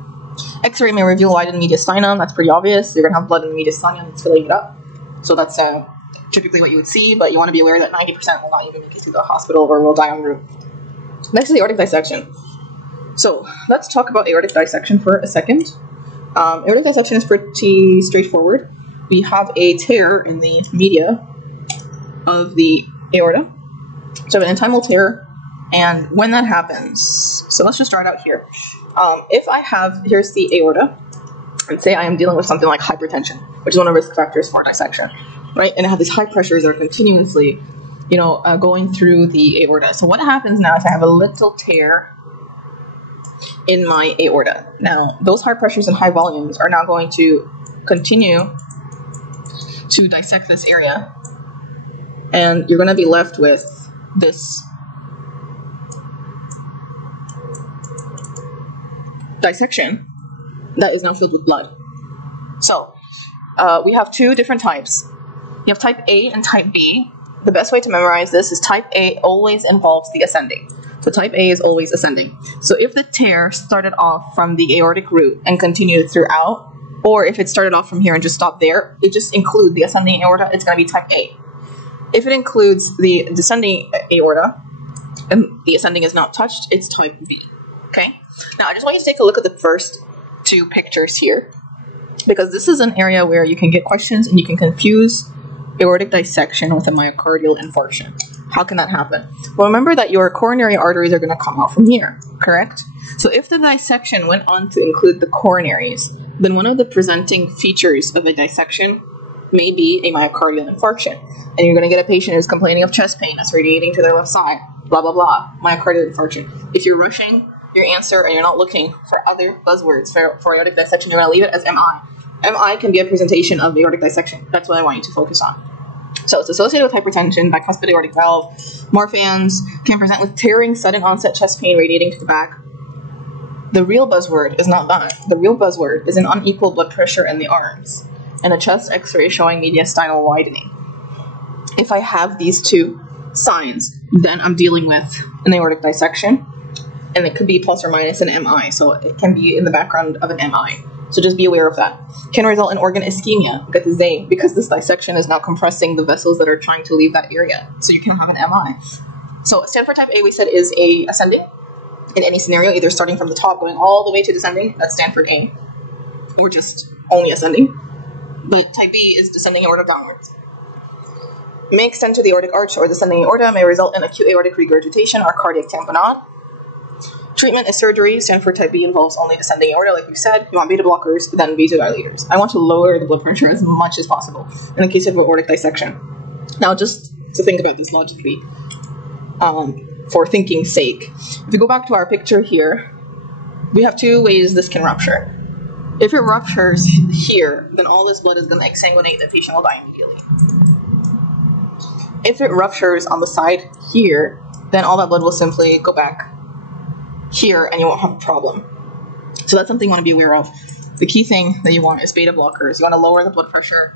X-ray may reveal widened mediastinum. That's pretty obvious. You're going to have blood in the mediastinum that's filling it up. So that's typically what you would see, but you want to be aware that 90% will not even make it to the hospital or will die en route. Next is the aortic dissection. So let's talk about aortic dissection for a second. Aortic dissection is pretty straightforward. We have a tear in the media of the aorta. So an intimal tear, and when that happens, so let's just start out here. If I have, here's the aorta, and say I am dealing with something like hypertension, which is one of the risk factors for dissection, right? And I have these high pressures that are continuously, going through the aorta. So what happens now if I have a little tear in my aorta? Now, those high pressures and high volumes are now going to continue to dissect this area, and you're going to be left with this dissection that is now filled with blood. So we have two different types. You have type A and type B. The best way to memorize this is type A always involves the ascending. So type A is always ascending. So if the tear started off from the aortic root and continued throughout, or if it started off from here and just stopped there, it just includes the ascending aorta, it's going to be type A. If it includes the descending aorta and the ascending is not touched, it's type B. Okay? Now I just want you to take a look at the first two pictures here, because this is an area where you can get questions and you can confuse aortic dissection with a myocardial infarction. How can that happen? Well, remember that your coronary arteries are going to come out from here, correct? So if the dissection went on to include the coronaries, then one of the presenting features of a dissection may be a myocardial infarction. And you're going to get a patient who's complaining of chest pain that's radiating to their left side, blah, blah, blah, myocardial infarction. If you're rushing your answer and you're not looking for other buzzwords for aortic dissection, you're going to leave it as MI. MI can be a presentation of the aortic dissection. That's what I want you to focus on. So it's associated with hypertension, bicuspid aortic valve. Marfans can present with tearing, sudden onset chest pain radiating to the back. The real buzzword is not that. The real buzzword is an unequal blood pressure in the arms and a chest x-ray showing mediastinal widening. If I have these two signs, then I'm dealing with an aortic dissection, and it could be plus or minus an MI, so it can be in the background of an MI. So just be aware of that. Can result in organ ischemia, look at the Z, because this dissection is now compressing the vessels that are trying to leave that area. So you can have an MI. So Stanford type A, we said, is a ascending in any scenario, either starting from the top going all the way to descending, that's Stanford A, or just only ascending. But type B is descending aorta downwards. May extend to the aortic arch or descending aorta, may result in acute aortic regurgitation or cardiac tamponade. Treatment is surgery. Stanford type B involves only descending aorta, like we said. You want beta blockers, then vasodilators. I want to lower the blood pressure as much as possible in the case of aortic dissection. Now, just to think about this logically, for thinking's sake, if we go back to our picture here, we have two ways this can rupture. If it ruptures here, then all this blood is going to exsanguinate, the patient will die immediately. If it ruptures on the side here, then all that blood will simply go back here and you won't have a problem. So that's something you want to be aware of. The key thing that you want is beta blockers. You want to lower the blood pressure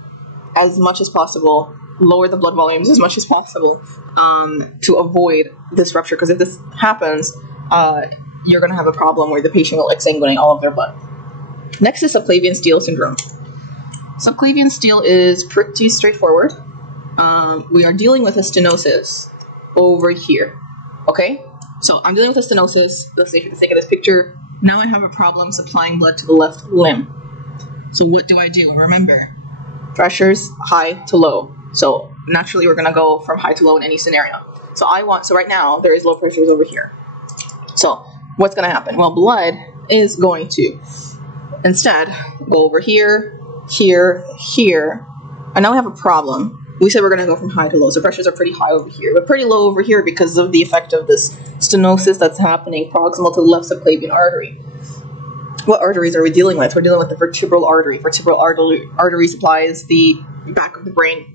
as much as possible, lower the blood volumes as much as possible to avoid this rupture, because if this happens, you're going to have a problem where the patient will exsanguinate all of their blood. Next is subclavian steal syndrome. Subclavian steal is pretty straightforward. We are dealing with a stenosis over here, okay? So I'm dealing with a stenosis, let's say for the sake of this picture, now I have a problem supplying blood to the left limb. So what do I do? Remember, pressure's high to low. So naturally we're gonna go from high to low in any scenario. So right now there is low pressures over here. So what's gonna happen? Well, blood is going to instead go over here, here, here, and now we have a problem. We said we're going to go from high to low, so pressures are pretty high over here, but pretty low over here because of the effect of this stenosis that's happening proximal to the left subclavian artery. What arteries are we dealing with? We're dealing with the vertebral artery. Vertebral artery supplies the back of the brain,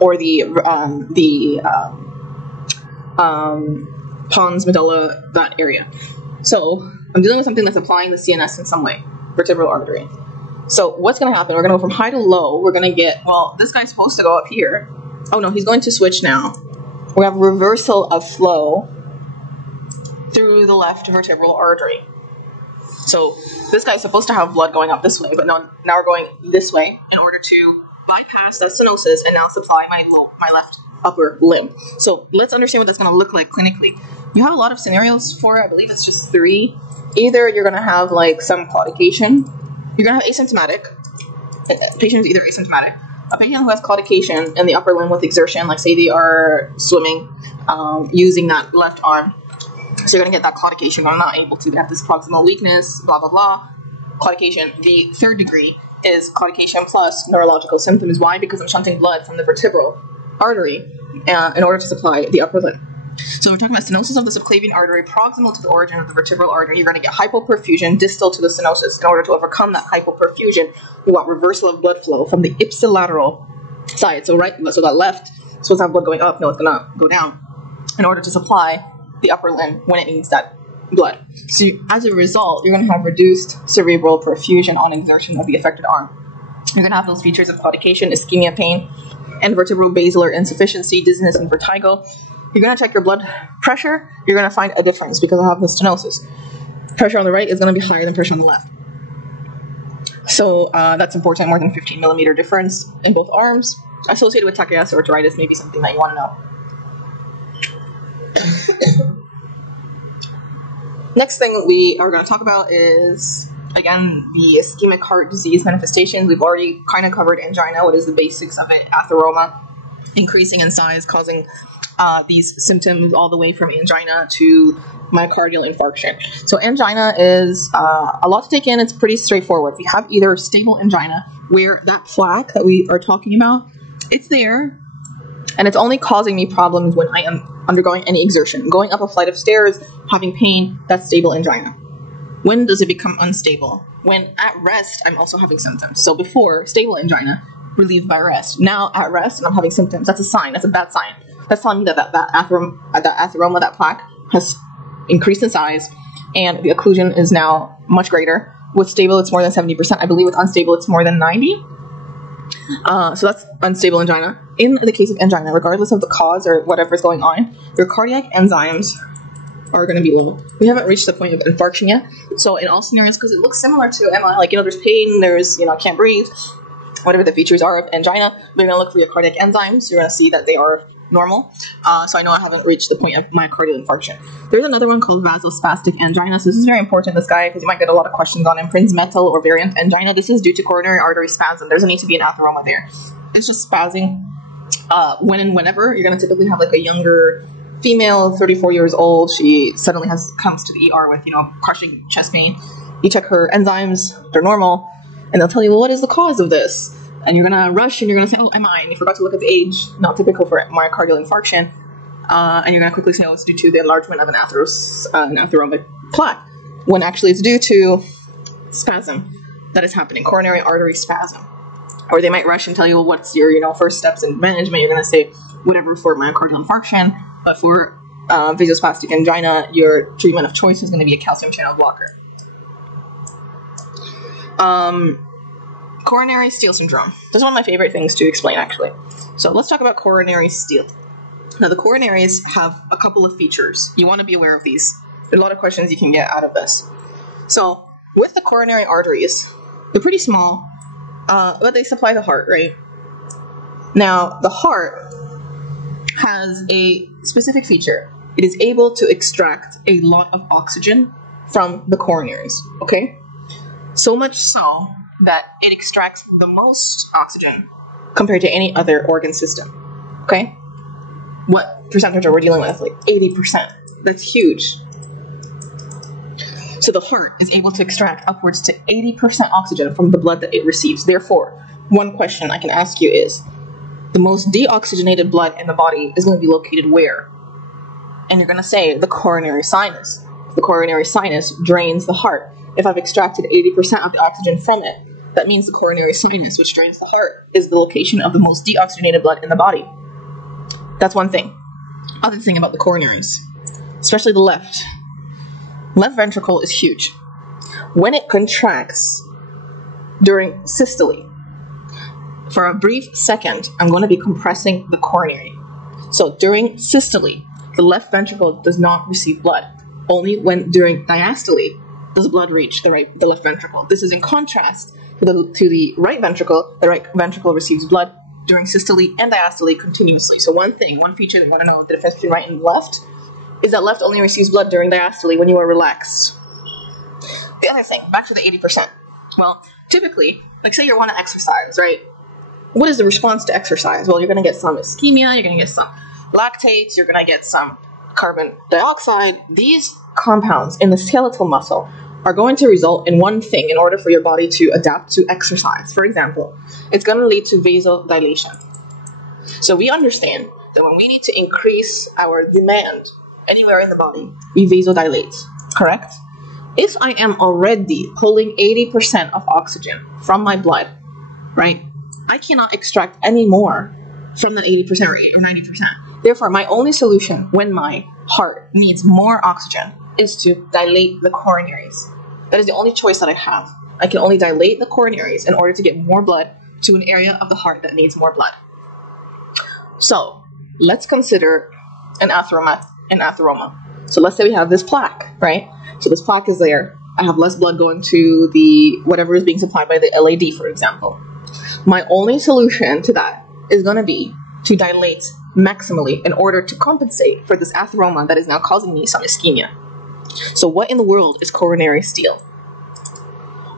or the pons, medulla, that area. So I'm dealing with something that's applying the CNS in some way, vertebral artery. So what's going to happen? We're going to go from high to low. We're going to get, well, this guy's supposed to go up here. Oh, no, he's going to switch now. We have reversal of flow through the left vertebral artery. So this guy's supposed to have blood going up this way, but no, now we're going this way in order to bypass that stenosis and now supply my left upper limb. So let's understand what that's going to look like clinically. You have a lot of scenarios for it. I believe it's just 3. Either you're going to have like some claudication. You're going to have asymptomatic. A patient is either asymptomatic. A patient who has claudication in the upper limb with exertion, like say they are swimming using that left arm. So you're going to get that claudication. I'm not able to. They have this proximal weakness, blah, blah, blah. Claudication. The 3rd degree is claudication plus neurological symptoms. Why? Because I'm shunting blood from the vertebral artery in order to supply the upper limb. So we're talking about stenosis of the subclavian artery proximal to the origin of the vertebral artery. You're going to get hypoperfusion distal to the stenosis. In order to overcome that hypoperfusion, we want reversal of blood flow from the ipsilateral side. So that left is supposed to have blood going up. No, it's going to go down in order to supply the upper limb when it needs that blood. So as a result, you're going to have reduced cerebral perfusion on exertion of the affected arm. You're going to have those features of claudication, ischemia, pain, and vertebral basilar insufficiency, dizziness, and vertigo. You're going to check your blood pressure. You're going to find a difference because I have the stenosis. Pressure on the right is going to be higher than pressure on the left. So that's important, more than 15 millimeter difference in both arms. Associated with Takayasu arteritis may be something that you want to know. Next thing we are going to talk about is, again, the ischemic heart disease manifestations. We've already kind of covered angina. What is the basics of it? Atheroma, increasing in size, causing these symptoms all the way from angina to myocardial infarction. So angina is a lot to take in. It's pretty straightforward. We have either stable angina, where that plaque that we are talking about, it's there, and it's only causing me problems when I am undergoing any exertion. Going up a flight of stairs, having pain, that's stable angina. When does it become unstable? When at rest, I'm also having symptoms. So before, stable angina, relieved by rest. Now at rest, and I'm having symptoms. That's a sign. That's a bad sign. That's telling me that that atheroma, that plaque, has increased in size, and the occlusion is now much greater. With stable, it's more than 70%. I believe with unstable, it's more than 90%. So that's unstable angina. In the case of angina, regardless of the cause or whatever is going on, your cardiac enzymes are going to be low. We haven't reached the point of infarction yet. So in all scenarios, because it looks similar to MI, like, there's pain, there's, I can't breathe, whatever the features are of angina, they're going to look for your cardiac enzymes. You're going to see that they are normal. So I know I haven't reached the point of myocardial infarction. There's another one called Vasospastic Anginas. This is very important, this guy, because you might get a lot of questions on Imprints metal or variant angina. This is due to coronary artery spasm. There doesn't need to be an atheroma there. It's just spazzing when and whenever. You're going to typically have like a younger female, 34 years old. She suddenly comes to the ER with, crushing chest pain. You check her enzymes, they're normal, and they'll tell you, well, what is the cause of this? And you're going to rush and you're going to say, oh, MI, and you forgot to look at the age, not typical for myocardial infarction, and you're going to quickly say, oh, it's due to the enlargement of an atheromic plaque, when actually it's due to spasm that is happening, coronary artery spasm. Or they might rush and tell you, well, what's your first steps in management? You're going to say whatever for myocardial infarction, but for vasospastic angina, your treatment of choice is going to be a calcium channel blocker. Coronary steal syndrome. This is one of my favorite things to explain, actually. So let's talk about coronary steal. Now, the coronaries have a couple of features. You want to be aware of these. There's a lot of questions you can get out of this. So with the coronary arteries, they're pretty small, but they supply the heart, right? Now, the heart has a specific feature. It is able to extract a lot of oxygen from the coronaries, okay? So much so that it extracts the most oxygen compared to any other organ system, okay? What percentage are we dealing with? Like 80%. That's huge. So the heart is able to extract upwards to 80% oxygen from the blood that it receives. Therefore, one question I can ask you is, the most deoxygenated blood in the body is going to be located where? And you're going to say the coronary sinus. The coronary sinus drains the heart. If I've extracted 80% of the oxygen from it, that means the coronary sinus, which drains the heart, is the location of the most deoxygenated blood in the body. That's one thing. Other thing about the coronaries, especially the left ventricle is huge. When it contracts during systole, for a brief second, I'm going to be compressing the coronary. So during systole, the left ventricle does not receive blood. Only when during diastole does blood reach the left ventricle. This is in contrast to the right ventricle. The right ventricle receives blood during systole and diastole continuously. So one feature that you want to know the difference between right and left is that left only receives blood during diastole when you are relaxed. The other thing, back to the 80%. Well, typically, like say you want to exercise, right? What is the response to exercise? Well, you're going to get some ischemia, you're going to get some lactates, you're going to get some carbon dioxide. These compounds in the skeletal muscle are going to result in one thing in order for your body to adapt to exercise. For example, it's going to lead to vasodilation. So we understand that when we need to increase our demand anywhere in the body, we vasodilate, correct? If I am already pulling 80% of oxygen from my blood, right, I cannot extract any more from the 80% rate or 90%. Therefore, my only solution when my heart needs more oxygen is to dilate the coronaries. That is the only choice that I have. I can only dilate the coronaries in order to get more blood to an area of the heart that needs more blood. So, let's consider an atheroma. So let's say we have this plaque, right? So this plaque is there. I have less blood going to the whatever is being supplied by the LAD, for example. My only solution to that is going to be to dilate maximally in order to compensate for this atheroma that is now causing me some ischemia. So what in the world is coronary steal?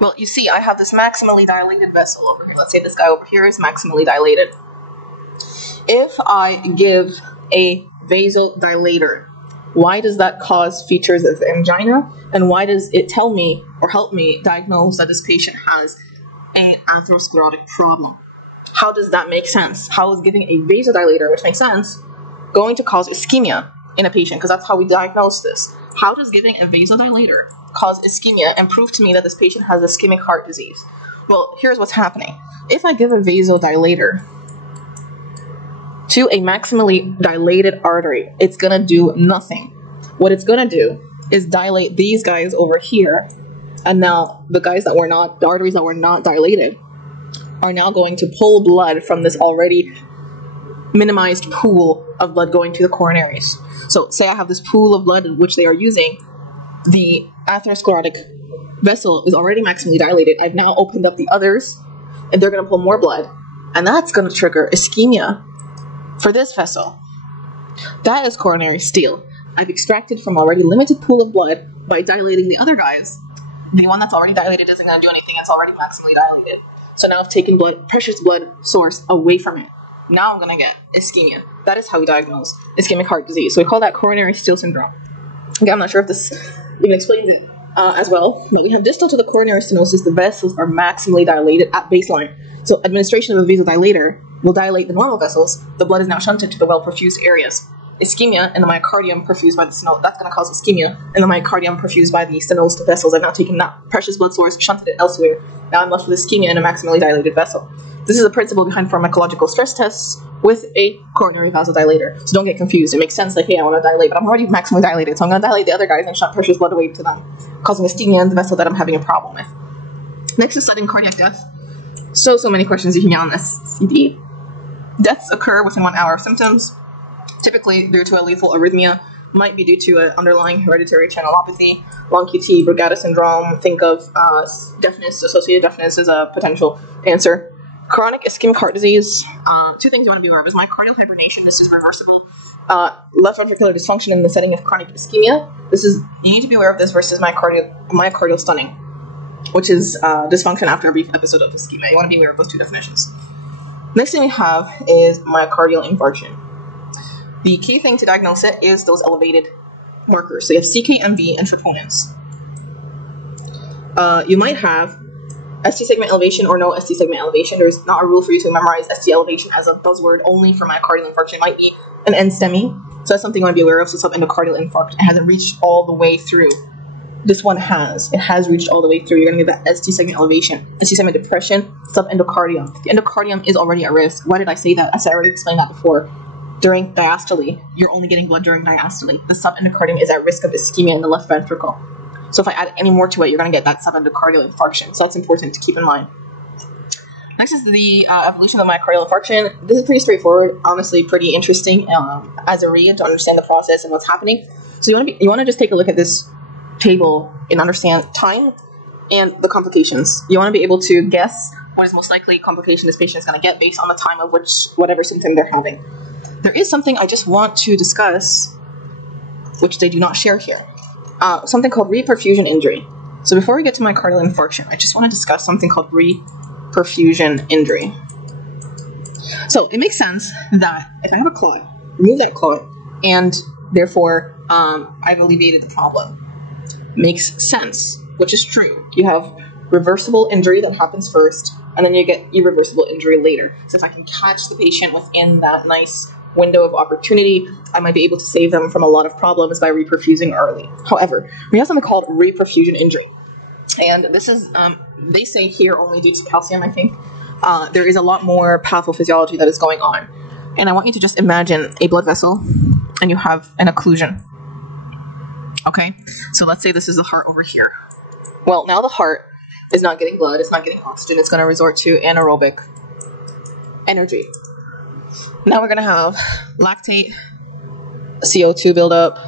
Well, you see, I have this maximally dilated vessel over here. Let's say this guy over here is maximally dilated. If I give a vasodilator. Why does that cause features of angina? And why does it tell me or help me diagnose that this patient has an atherosclerotic problem? How does that make sense? How is giving a vasodilator, which makes sense, going to cause ischemia in a patient? Because that's how we diagnose this. How does giving a vasodilator cause ischemia and prove to me that this patient has ischemic heart disease? Well, here's what's happening. If I give a vasodilator to a maximally dilated artery, it's going to do nothing. What it's going to do is dilate these guys over here, and now the guys that were not, the arteries that were not dilated, are now going to pull blood from this already minimized pool of blood going to the coronaries. So say I have this pool of blood in which they are using. The atherosclerotic vessel is already maximally dilated. I've now opened up the others, and they're going to pull more blood, and that's going to trigger ischemia for this vessel. That is coronary steal. I've extracted from already limited pool of blood by dilating the other guys. The one that's already dilated isn't going to do anything. It's already maximally dilated. So now I've taken blood, precious blood source away from it. Now I'm going to get ischemia. That is how we diagnose ischemic heart disease. So we call that coronary steal syndrome. Okay, I'm not sure if this even explains it as well, but we have distal to the coronary stenosis, the vessels are maximally dilated at baseline. So administration of a vasodilator will dilate the normal vessels. The blood is now shunted to the well-perfused areas. Ischemia and the myocardium perfused by the stenosed, that's going to cause ischemia, and the myocardium perfused by the stenosed vessels. I've now taken that precious blood source, shunted it elsewhere. Now I'm left with ischemia in a maximally dilated vessel. This is the principle behind pharmacological stress tests with a coronary vasodilator. So don't get confused. It makes sense, like, hey, I want to dilate, but I'm already maximally dilated, so I'm going to dilate the other guys and shunt precious blood away to them, causing ischemia in the vessel that I'm having a problem with. Next is sudden cardiac death. So many questions you can get on SCD. Deaths occur within 1 hour of symptoms, typically due to a lethal arrhythmia, might be due to an underlying hereditary channelopathy, long QT, Brugada Syndrome. Think of deafness, associated deafness as a potential answer. Chronic ischemic heart disease, two things you want to be aware of is myocardial hibernation. This is reversible. Left ventricular dysfunction in the setting of chronic ischemia. You need to be aware of this versus myocardial stunning, which is dysfunction after a brief episode of ischemia. You want to be aware of those two definitions. Next thing we have is myocardial infarction. The key thing to diagnose it is those elevated markers. So you have CKMV and troponins. You might have ST segment elevation or no ST segment elevation. There's not a rule for you to memorize ST elevation as a buzzword only for myocardial infarction. It might be an NSTEMI. So that's something you want to be aware of. So subendocardial infarct. It hasn't reached all the way through. This one has. It has reached all the way through. You're going to get that ST segment elevation, ST segment depression, subendocardium. The endocardium is already at risk. Why did I say that? As I already explained that before. During diastole, you're only getting blood during diastole. The subendocardium is at risk of ischemia in the left ventricle. So if I add any more to it, you're going to get that subendocardial infarction. So that's important to keep in mind. Next is the evolution of myocardial infarction. This is pretty straightforward, honestly pretty interesting as a read to understand the process and what's happening. So you want to just take a look at this table and understand time and the complications. You want to be able to guess what is most likely complication this patient is going to get based on the time of whatever symptom they're having. There is something I just want to discuss, which they do not share here. Something called reperfusion injury. So before we get to myocardial infarction, I just want to discuss something called reperfusion injury. So it makes sense that if I have a clot, remove that clot, and therefore I've alleviated the problem. Makes sense, which is true. You have reversible injury that happens first, and then you get irreversible injury later. So if I can catch the patient within that nice window of opportunity, I might be able to save them from a lot of problems by reperfusing early. However, we have something called reperfusion injury. And this is, they say here only due to calcium, I think. There is a lot more pathophysiology that is going on. And I want you to just imagine a blood vessel, and you have an occlusion. Okay? So let's say this is the heart over here. Well, now the heart is not getting blood, it's not getting oxygen, it's going to resort to anaerobic energy. Now we're going to have lactate, CO2 buildup,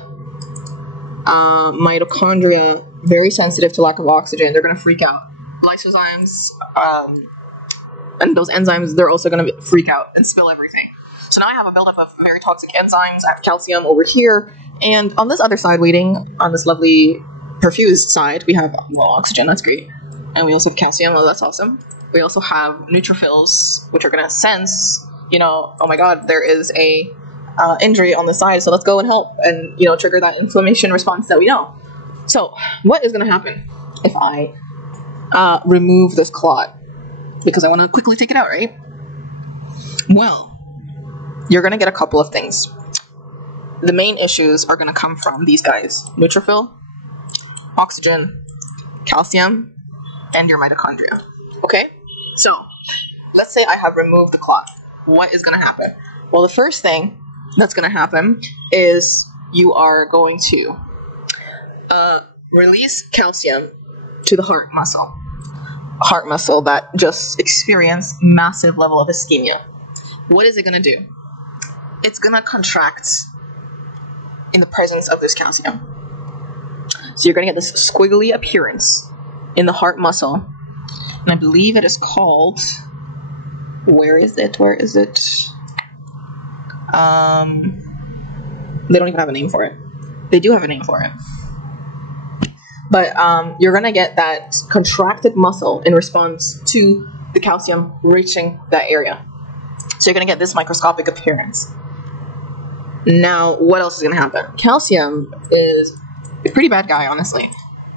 mitochondria, very sensitive to lack of oxygen. They're going to freak out. Lysozymes, and those enzymes, they're also going to freak out and spill everything. So now I have a buildup of very toxic enzymes. I have calcium over here. And on this other side, waiting on this lovely perfused side, we have oxygen. That's great. And we also have calcium. Oh, that's awesome. We also have neutrophils, which are going to sense, you know, oh my God, there is a injury on the side, so let's go and help and, trigger that inflammation response that we know. So what is going to happen if I remove this clot? Because I want to quickly take it out, right? Well, you're going to get a couple of things. The main issues are going to come from these guys: neutrophil, oxygen, calcium, and your mitochondria. Okay? So, let's say I have removed the clot. What is going to happen? Well, the first thing that's going to happen is you are going to release calcium to the heart muscle. Heart muscle that just experienced massive level of ischemia. What is it going to do? It's going to contract in the presence of this calcium. So you're going to get this squiggly appearance in the heart muscle. And I believe it is called... Where is it? They don't even have a name for it. They do have a name for it. But you're going to get that contracted muscle in response to the calcium reaching that area. So you're going to get this microscopic appearance. Now, what else is going to happen? Calcium is a pretty bad guy, honestly.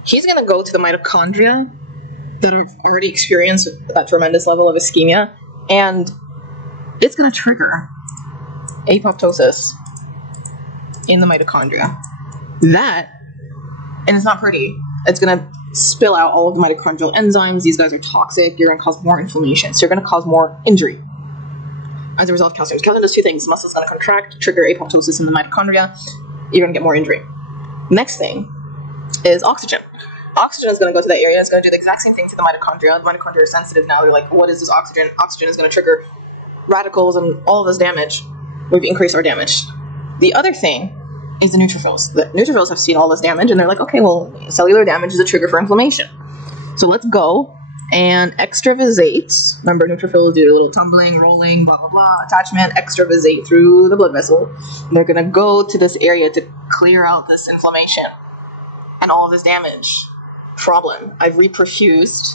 He's going to go to the mitochondria that have already experienced that tremendous level of ischemia, and it's going to trigger apoptosis in the mitochondria. And it's not pretty. It's going to spill out all of the mitochondrial enzymes. These guys are toxic. You're going to cause more inflammation. So you're going to cause more injury as a result of calcium. Calcium does two things. The muscle is going to contract, trigger apoptosis in the mitochondria. You're going to get more injury. Next thing is oxygen. Oxygen is going to go to that area. It's going to do the exact same thing to the mitochondria. The mitochondria are sensitive now. They're like, what is this oxygen? Oxygen is going to trigger radicals and all of this damage. We've increased our damage. The other thing is the neutrophils. The neutrophils have seen all this damage, and they're like, okay, well, cellular damage is a trigger for inflammation. So let's go and extravasate. Remember, neutrophils do a little tumbling, rolling, blah, blah, blah, attachment, extravasate through the blood vessel. And they're going to go to this area to clear out this inflammation and all of this damage. Problem, I've reperfused,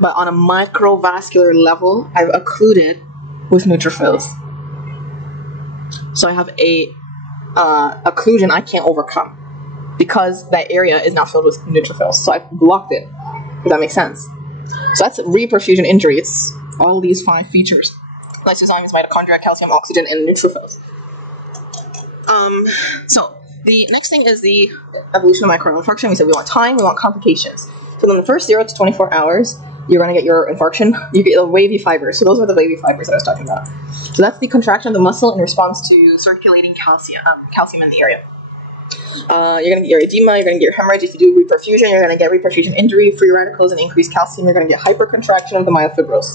but on a microvascular level, I've occluded with neutrophils. So I have a occlusion I can't overcome because that area is now filled with neutrophils. So I've blocked it. Does that make sense? So that's reperfusion injury. It's all these 5 features: lysozymes, mitochondria, calcium, oxygen, and neutrophils. So the next thing is the evolution of myocardial infarction. We said we want time, we want complications. So then the first 0 to 24 hours, you're going to get your infarction. You get the wavy fibers. So those are the wavy fibers that I was talking about. So that's the contraction of the muscle in response to circulating calcium in the area. You're going to get your edema, you're going to get your hemorrhage. If you do reperfusion, you're going to get reperfusion injury, free radicals, and increased calcium. You're going to get hypercontraction of the myofibrils.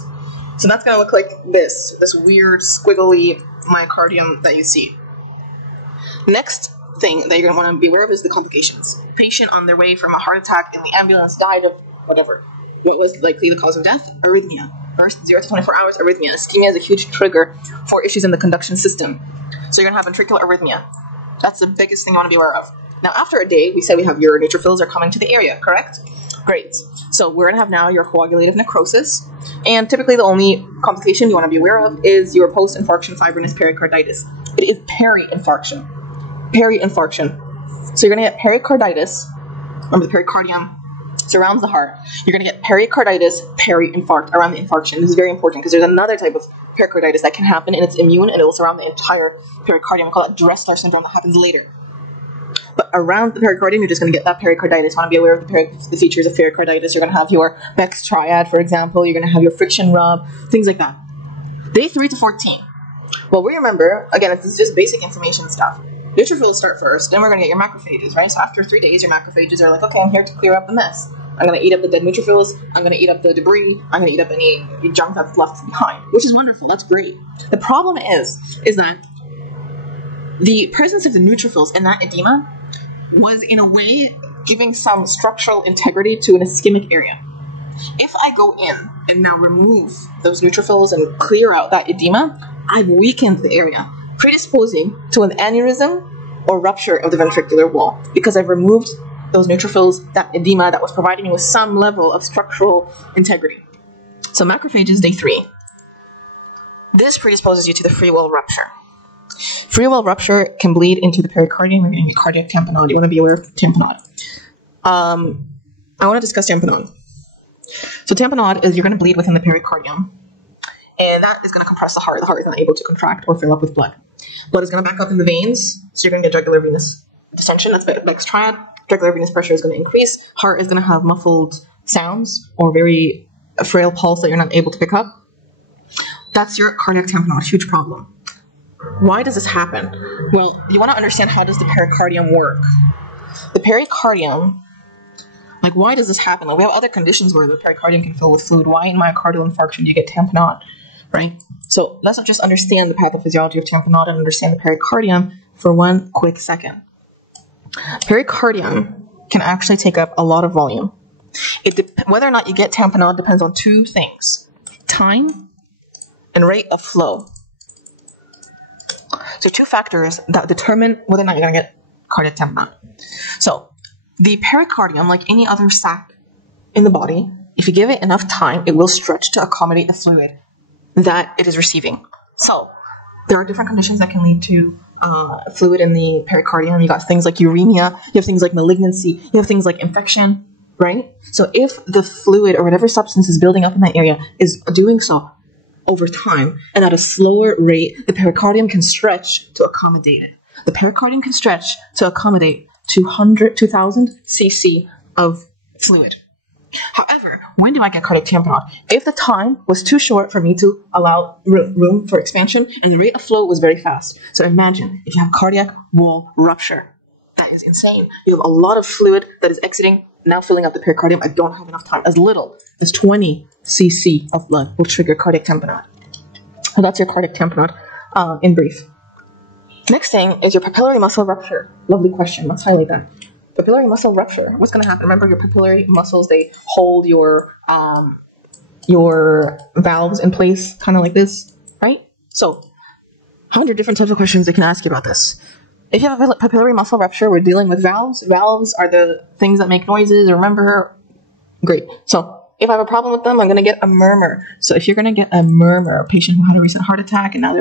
So that's going to look like this weird squiggly myocardium that you see. Next thing that you're going to want to be aware of is the complications. Patient on their way from a heart attack in the ambulance died of whatever. What was likely the cause of death? Arrhythmia. First 0 to 24 hours, arrhythmia. Ischemia is a huge trigger for issues in the conduction system. So you're going to have ventricular arrhythmia. That's the biggest thing you want to be aware of. Now, after a day, we said we have your neutrophils are coming to the area, correct? Great. So we're going to have now your coagulative necrosis. And typically the only complication you want to be aware of is your post-infarction fibrinous pericarditis. It is Peri Infarction. Peri Infarction. So you're going to get pericarditis. Remember, the pericardium surrounds the heart. You're going to get pericarditis, peri-infarct around the infarction. This is very important because there's another type of pericarditis that can happen, and it's immune, and it will surround the entire pericardium. We call it Dressler syndrome. That happens later. But around the pericardium, you're just going to get that pericarditis. You want to be aware of the features of pericarditis. You're going to have your Beck's triad, for example. You're going to have your friction rub, things like that. Day 3 to 14. Well, we remember, again, it's just basic information stuff. Neutrophils start first, then we're going to get your macrophages, right? So after 3 days, your macrophages are like, okay, I'm here to clear up the mess. I'm going to eat up the dead neutrophils. I'm going to eat up the debris. I'm going to eat up any junk that's left behind, which is wonderful. That's great. The problem is that the presence of the neutrophils in that edema was, in a way, giving some structural integrity to an ischemic area. If I go in and now remove those neutrophils and clear out that edema, I've weakened the area, predisposing to an aneurysm or rupture of the ventricular wall, because I've removed those neutrophils, that edema that was providing me with some level of structural integrity. So macrophages, day 3. This predisposes you to the free wall rupture. Free wall rupture can bleed into the pericardium and get cardiac tamponade. You want to be aware of tamponade. I want to discuss tamponade. So tamponade is you're going to bleed within the pericardium, and that is going to compress the heart. The heart is not able to contract or fill up with blood. Blood is going to back up in the veins, so you're going to get jugular venous distension. That's Beck's triad. Jugular venous pressure is going to increase. Heart is going to have muffled sounds or very frail pulse that you're not able to pick up. That's your cardiac tamponade, huge problem. Why does this happen? Well, you want to understand, how does the pericardium work? The pericardium, like, why does this happen? Like, we have other conditions where the pericardium can fill with fluid. Why in myocardial infarction do you get tamponade, right? So let's just understand the pathophysiology of tamponade and understand the pericardium for one quick second. Pericardium can actually take up a lot of volume. Whether or not you get tamponade depends on two things: time and rate of flow. So two factors that determine whether or not you're going to get cardiac tamponade. So the pericardium, like any other sac in the body, if you give it enough time, it will stretch to accommodate the fluid that it is receiving. So there are different conditions that can lead to fluid in the pericardium. You got things like uremia, you have things like malignancy, you have things like infection, right? So if the fluid or whatever substance is building up in that area is doing so over time and at a slower rate, the pericardium can stretch to accommodate it. The pericardium can stretch to accommodate 2,000 cc of fluid. However, when do I get cardiac tamponade? If the time was too short for me to allow room for expansion and the rate of flow was very fast. So imagine if you have cardiac wall rupture. That is insane. You have a lot of fluid that is exiting, now filling up the pericardium. I don't have enough time. As little as 20 cc of blood will trigger cardiac tamponade. So that's your cardiac tamponade in brief. Next thing is your papillary muscle rupture. Lovely question. Let's highlight that. Papillary muscle rupture. What's going to happen? Remember, your papillary muscles, they hold your valves in place, kind of like this, right? So, 100 different types of questions they can ask you about this. If you have a papillary muscle rupture, we're dealing with valves. Valves are the things that make noises. Remember? Great. So, if I have a problem with them, I'm going to get a murmur. So, if you're going to get a murmur, a patient who had a recent heart attack and now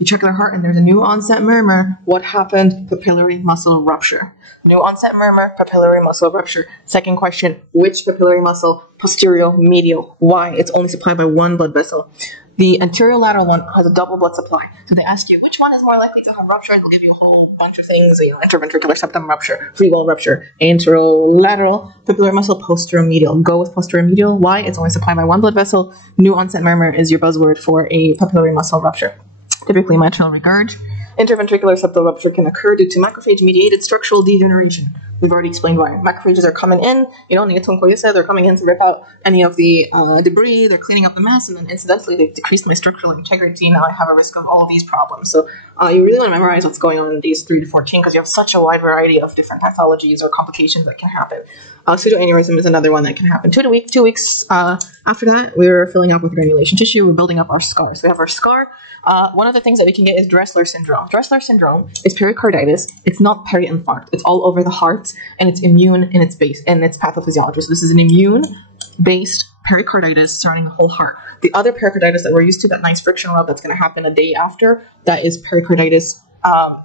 you check their heart and there's a new onset murmur, what happened? Papillary muscle rupture. New onset murmur, papillary muscle rupture. Second question, which papillary muscle? Posterior, medial. Why? It's only supplied by one blood vessel. The anterior lateral one has a double blood supply. So they ask you, which one is more likely to have rupture? They'll give you a whole bunch of things, interventricular septum rupture, free wall rupture, anterolateral, papillary muscle, posterior medial. Go with posterior medial. Why? It's only supplied by one blood vessel. New onset murmur is your buzzword for a papillary muscle rupture. Typically mitral regurg. Interventricular septal rupture can occur due to macrophage-mediated structural degeneration. We've already explained why. Macrophages are coming in, they're coming in to rip out any of the debris, they're cleaning up the mess, and then incidentally they've decreased my structural integrity. Now I have a risk of all of these problems. So you really want to memorize what's going on in days 3 to 14 because you have such a wide variety of different pathologies or complications that can happen. Pseudoaneurysm is another one that can happen. 2 weeks after that, we're filling up with granulation tissue, we're building up our scar. So we have our scar. One of the things that we can get is Dressler syndrome. Dressler syndrome is pericarditis. It's not peri-infarct. It's all over the heart, and it's immune in its base and its pathophysiology. So this is an immune-based pericarditis surrounding the whole heart. The other pericarditis that we're used to, that nice friction rub that's going to happen a day after, that is pericarditis,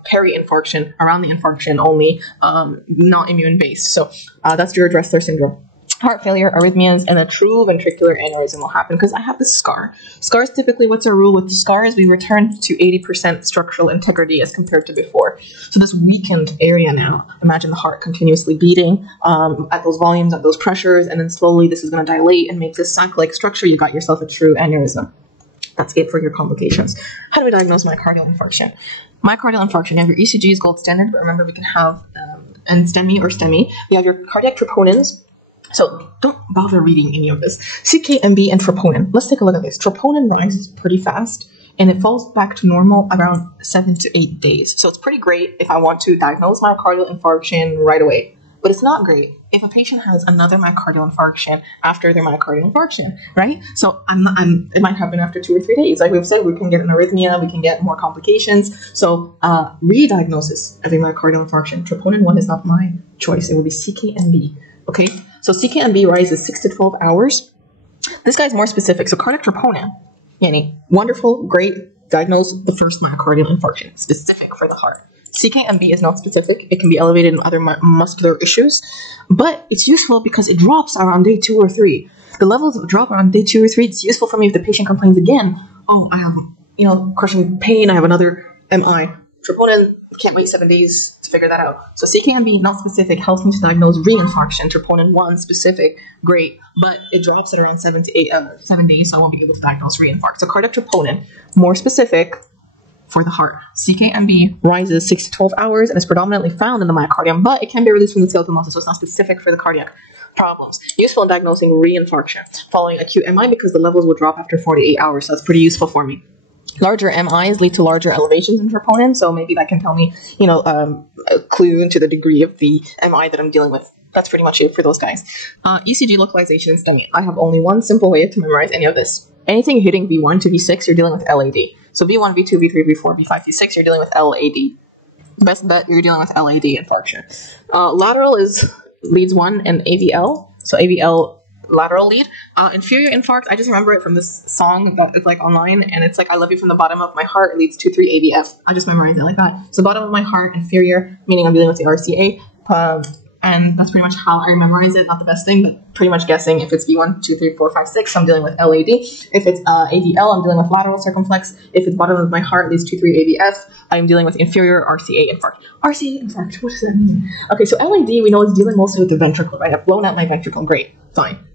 peri-infarction, around the infarction only, not immune-based. So that's your Dressler syndrome. Heart failure, arrhythmias, and a true ventricular aneurysm will happen because I have this scar. Scars, typically, what's our rule with scars? We return to 80% structural integrity as compared to before. So this weakened area now, imagine the heart continuously beating at those volumes, at those pressures, and then slowly this is going to dilate and make this sac-like structure. You got yourself a true aneurysm. That's it for your complications. How do we diagnose myocardial infarction? Myocardial infarction, you have your ECG is gold standard, but remember we can have STEMI or STEMI. We have your cardiac troponins. So don't bother reading any of this. CKMB and troponin. Let's take a look at this. Troponin rises pretty fast, and it falls back to normal around 7 to 8 days. So it's pretty great if I want to diagnose myocardial infarction right away. But it's not great if a patient has another myocardial infarction after their myocardial infarction, right? So it might happen after 2 or 3 days. Like we've said, we can get an arrhythmia, we can get more complications. So re-diagnosis of a myocardial infarction. Troponin 1 is not my choice. It will be CKMB. Okay, so CKMB rises 6 to 12 hours. This guy's more specific. So cardiac troponin, wonderful, great, diagnose the first myocardial infarction, specific for the heart. CKMB is not specific. It can be elevated in other muscular issues, but it's useful because it drops around day 2 or 3. The levels drop around day 2 or 3. It's useful for me if the patient complains again. Oh, I have, crushing pain. I have another MI. Troponin, can't wait 7 days to figure that out. So CKMB, not specific, helps me to diagnose reinfarction. Troponin 1, specific, great, but it drops at around 7 days, so I won't be able to diagnose reinfarct. So cardiac troponin, more specific for the heart. CKMB rises 6 to 12 hours and is predominantly found in the myocardium, but it can be released from the skeletal muscle, so it's not specific for the cardiac problems. Useful in diagnosing reinfarction following acute MI because the levels will drop after 48 hours, so that's pretty useful for me. Larger MIs lead to larger elevations in troponin, so maybe that can tell me, a clue into the degree of the MI that I'm dealing with. That's pretty much it for those guys. Ecg localization and STEMI. I have only one simple way to memorize any of this. Anything hitting V1 to V6, you're dealing with LAD. So V1, V2, V3, V4, V5, V6, you're dealing with LAD. Best bet, you're dealing with LAD infarction. Lateral leads 1 and AVL, so AVL lateral lead. Inferior infarct, I just remember it from this song that it's like online, and it's like I love you from the bottom of my heart, it leads to 3 AVF. I just memorized it like that. So bottom of my heart, inferior, meaning I'm dealing with the RCA, and that's pretty much how I memorize it. Not the best thing, but pretty much guessing. If it's V1, 2, 3, 4, 5, 6, I'm dealing with LAD. If it's AVL, I'm dealing with lateral circumflex. If it's bottom of my heart, leads 2, 3 AVF, I'm dealing with inferior RCA infarct. RCA infarct, what does that mean? Okay, so LAD, we know is dealing mostly with the ventricle, right? I've blown out my ventricle, great, fine.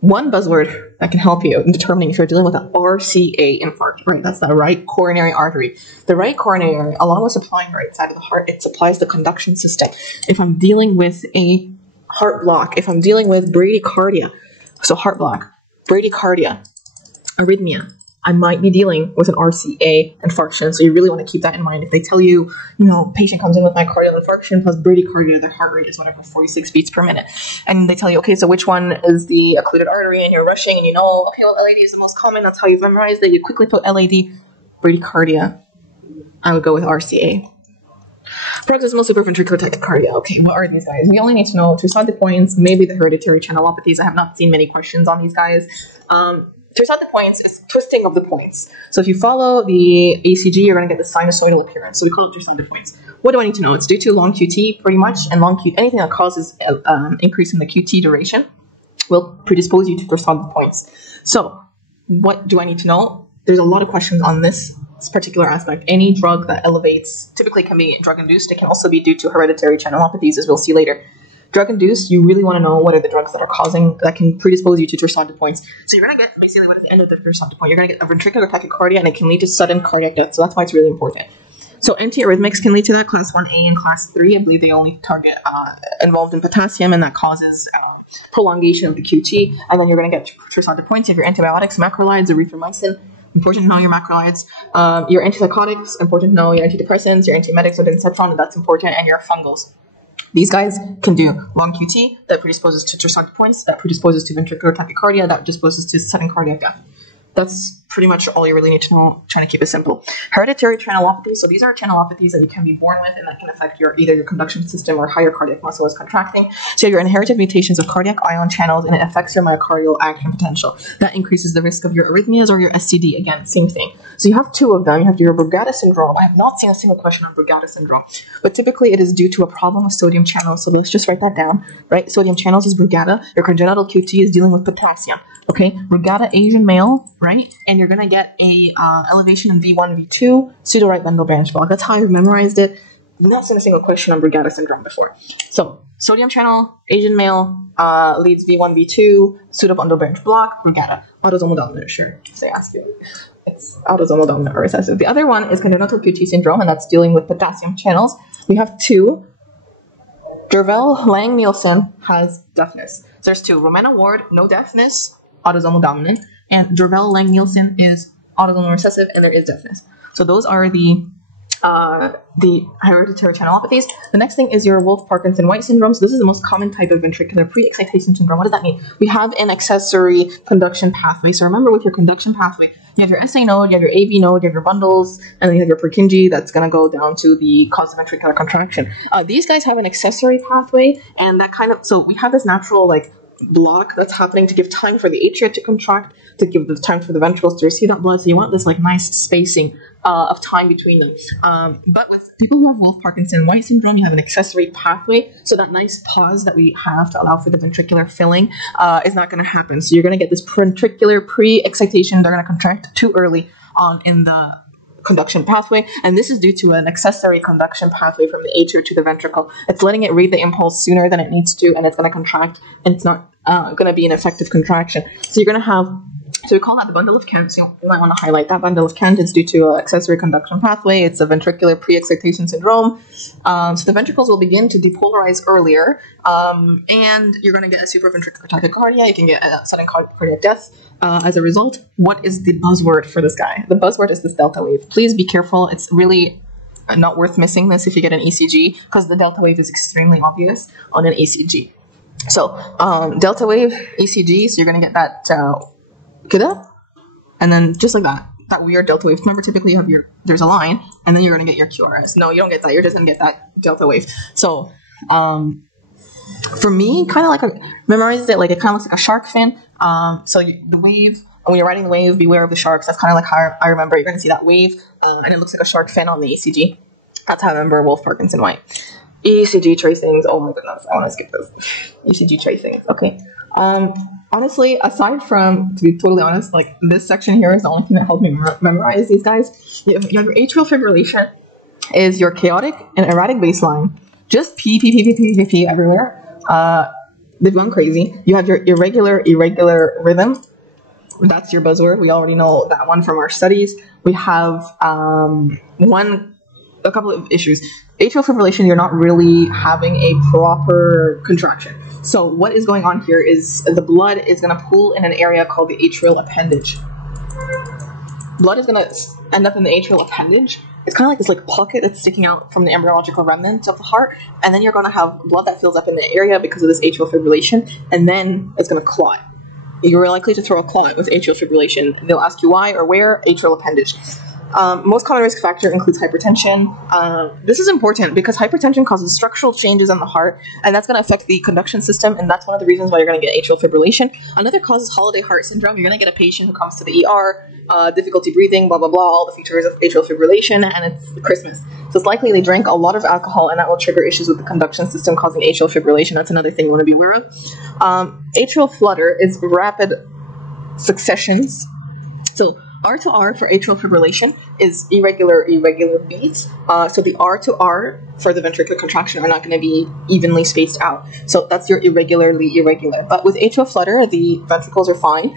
One buzzword that can help you in determining if you're dealing with an RCA infarct, right? That's the right coronary artery. The right coronary artery, along with supplying the right side of the heart, it supplies the conduction system. If I'm dealing with a heart block, if I'm dealing with bradycardia, so heart block, bradycardia, arrhythmia, I might be dealing with an RCA infarction, so you really want to keep that in mind. If they tell you, patient comes in with myocardial infarction plus bradycardia, their heart rate is whatever, 46 beats per minute, and they tell you, okay, so which one is the occluded artery, and you're rushing, and okay, well, LAD is the most common, that's how you've memorized it, you quickly put LAD, bradycardia, I would go with RCA. Paroxysmal supraventricular tachycardia. Okay, what are these guys? We only need to know Torsades de Pointes, maybe the hereditary channelopathies. I have not seen many questions on these guys. Torsades de Pointes is twisting of the points. So if you follow the ECG, you're going to get the sinusoidal appearance. So we call it Torsades de Pointes. What do I need to know? It's due to long QT, pretty much, and anything that causes increase in the QT duration will predispose you to Torsades de Pointes. So what do I need to know? There's a lot of questions on this particular aspect. Any drug that elevates typically can be drug-induced. It can also be due to hereditary channelopathies, as we'll see later. Drug-induced, you really want to know what are the drugs that can predispose you to Torsades de Pointes. So you're going to get, basically, at the end of the Torsades de Pointes, you're going to get a ventricular tachycardia, and it can lead to sudden cardiac death. So that's why it's really important. So antiarrhythmics can lead to that, class 1A and class 3. I believe they only target involved in potassium, and that causes prolongation of the QT. And then you're going to get Torsades de Pointes if your antibiotics, macrolides, erythromycin. Important to know your macrolides. Your antipsychotics, important to know your antidepressants, your antiemetics, odensetron, that's important, and your fungals. These guys can do long QT that predisposes to Torsades de Pointes, that predisposes to ventricular tachycardia, that disposes to sudden cardiac death. That's pretty much all you really need to know, trying to keep it simple. Hereditary channelopathies, so these are channelopathies that you can be born with, and that can affect either your conduction system or how your cardiac muscle is contracting. So you have your inherited mutations of cardiac ion channels, and it affects your myocardial action potential. That increases the risk of your arrhythmias or your STD. Again, same thing. So you have two of them. You have your Brugada Syndrome. I have not seen a single question on Brugada Syndrome, but typically it is due to a problem with sodium channels. So let's just write that down, right? Sodium channels is Brugada. Your congenital QT is dealing with potassium. Okay, Brugada Asian male, right? And you're gonna get a elevation in V1, V2, pseudo-right bundle branch block. That's how I've memorized it. I've not seen a single question on Brugada syndrome before. So sodium channel, Asian male, leads V1, V2, pseudo-bundle branch block, Brugada. Autosomal dominant, sure. They ask you. It's autosomal dominant or recessive. The other one is congenital QT syndrome, and that's dealing with potassium channels. We have two. Dervell-Lang-Nielsen has deafness. So there's two. Romana Ward, no deafness, autosomal dominant, and Dervell-Lang-Nielsen is autosomal recessive, and there is deafness. So those are the hereditary channelopathies. The next thing is your Wolff-Parkinson-White syndrome. So this is the most common type of ventricular pre-excitation syndrome. What does that mean? We have an accessory conduction pathway. So remember, with your conduction pathway, you have your SA node, you have your AV node, you have your bundles, and then you have your Purkinje that's going to go down to the cause of ventricular contraction. These guys have an accessory pathway, and that kind of, so we have this natural, block that's happening to give time for the atria to contract, to give the time for the ventricles to receive that blood. So you want this like nice spacing of time between them. But with people who have Wolff-Parkinson-White syndrome, you have an accessory pathway. So that nice pause that we have to allow for the ventricular filling is not going to happen. So you're going to get this ventricular pre-excitation. They're going to contract too early on in the conduction pathway, and this is due to an accessory conduction pathway from the atria to the ventricle. It's letting it read the impulse sooner than it needs to, and it's going to contract, and it's not going to be an effective contraction. So you're going to have, so we call that the bundle of Kent. So you might want to highlight that bundle of Kent. It's due to an accessory conduction pathway. It's a ventricular pre-excitation syndrome. So the ventricles will begin to depolarize earlier, and you're going to get a supraventricular tachycardia. You can get a sudden cardiac death as a result. What is the buzzword for this guy? The buzzword is this delta wave. Please be careful. It's really not worth missing this if you get an ECG, because the delta wave is extremely obvious on an ECG. So delta wave ECG, so you're going to get that kida, and then just like that weird delta wave. Remember, typically you have there's a line, and then you're going to get your QRS. No, you don't get that. You're just going to get that delta wave. So for me, kind of like memorized it, like it kind of looks like a shark fin. So the wave, when you're riding the wave, beware of the sharks. That's kind of like how I remember. You're going to see that wave, and it looks like a shark fin on the ECG. That's how I remember Wolff-Parkinson-White. ECG tracings. Oh my goodness, I want to skip this. ECG tracings. Okay. Honestly, aside from, to be totally honest, like this section here is the only thing that helped me memorize these guys. You have your atrial fibrillation is your chaotic and erratic baseline. Just pee everywhere. They've gone crazy. You have your irregular rhythm. That's your buzzword. We already know that one from our studies. We have a couple of issues. Atrial fibrillation, you're not really having a proper contraction. So what is going on here is the blood is going to pool in an area called the atrial appendage. Blood is going to end up in the atrial appendage. It's kind of like this like pocket that's sticking out from the embryological remnant of the heart, and then you're going to have blood that fills up in the area because of this atrial fibrillation, and then it's going to clot. You're likely to throw a clot with atrial fibrillation. They'll ask you why or where. Atrial appendage. Most common risk factor includes hypertension. This is important because hypertension causes structural changes in the heart, and that's going to affect the conduction system, and that's one of the reasons why you're going to get atrial fibrillation. Another cause is holiday heart syndrome. You're going to get a patient who comes to the ER, difficulty breathing, blah, blah, blah, all the features of atrial fibrillation, and it's Christmas. So it's likely they drank a lot of alcohol, and that will trigger issues with the conduction system causing atrial fibrillation. That's another thing you want to be aware of. Atrial flutter is rapid successions. So R to R for atrial fibrillation is irregular beats. So the R to R for the ventricular contraction are not going to be evenly spaced out. So that's your irregular. But with atrial flutter, the ventricles are fine.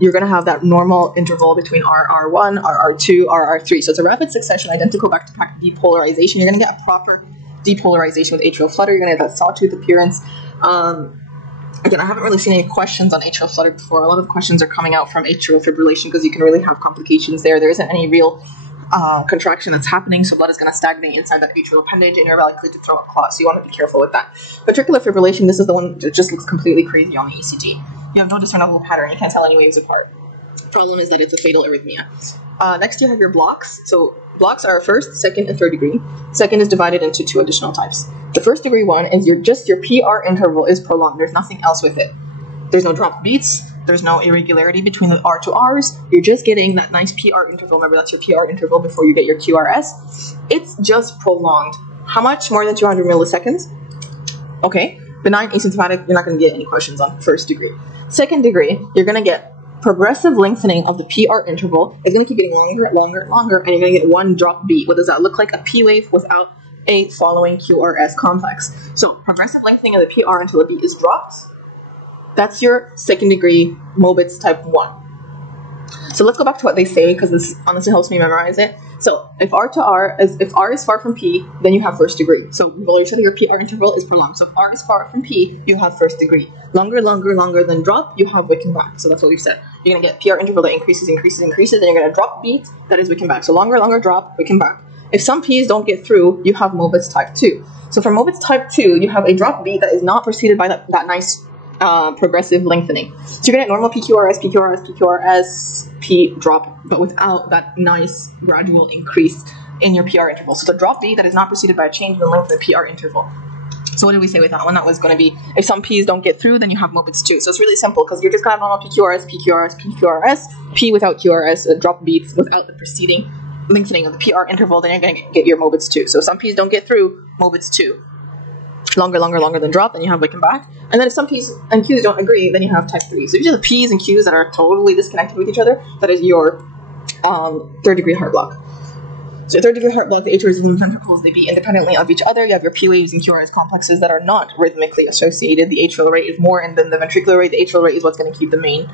You're going to have that normal interval between RR1, RR2, RR3. So it's a rapid succession, identical back-to-back depolarization. You're going to get a proper depolarization with atrial flutter. You're going to get that sawtooth appearance. Again, I haven't really seen any questions on atrial flutter before. A lot of the questions are coming out from atrial fibrillation because you can really have complications there. There isn't any real contraction that's happening, so blood is going to stagnate inside that atrial appendage, and you're likely to throw a clot, so you want to be careful with that. Ventricular fibrillation, this is the one that just looks completely crazy on the ECG. You have no discernible pattern. You can't tell any waves apart. Problem is that it's a fatal arrhythmia. Next, you have your blocks. So blocks are first, second, and third degree. Second is divided into two additional types. The first degree one is your PR interval is prolonged. There's nothing else with it. There's no drop beats. There's no irregularity between the R to Rs. You're just getting that nice PR interval. Remember, that's your PR interval before you get your QRS. It's just prolonged. How much? More than 200 milliseconds? Okay. Benign asymptomatic, you're not going to get any questions on first degree. Second degree, you're going to get progressive lengthening of the PR interval. It's going to keep getting longer, and you're going to get one drop beat. What does that look like? A P wave without a following QRS complex. So progressive lengthening of the PR until the beat is dropped. That's your second degree Mobitz type 1. So let's go back to what they say, because this honestly helps me memorize it. So if R is far from P, then you have first degree. So we've already said your PR interval is prolonged. So if R is far from P, you have first degree. Longer than drop, you have Wicking back. So that's what we've said. You're going to get PR interval that increases, then you're going to drop beat, that is Wicking back. So longer drop, Wicking back. If some P's don't get through, you have Mobitz type 2. So for Mobitz type 2, you have a drop beat that is not preceded by that nice progressive lengthening. So you're going to get normal PQRS, P drop, but without that nice gradual increase in your PR interval. So the drop beat that is not preceded by a change in the length of the PR interval. So what did we say with that one? That was going to be, if some P's don't get through, then you have mopeds too. So it's really simple, because you're just going to have normal PQRS, PQRS, PQRS, P without QRS, drop beats without the preceding lengthening of the PR interval, then you're going to get your mopeds too. So if some P's don't get through, mopeds too. Longer than drop, then you have Wick and back. And then if some P's and Q's don't agree, then you have type 3. So if you have P's and Q's that are totally disconnected with each other, that is your third degree heart block. So your third degree heart block, the atrial and ventricles, they beat independently of each other. You have your P waves and QRS complexes that are not rhythmically associated. The atrial rate is more, and then the ventricular rate. The atrial rate is what's going to keep the main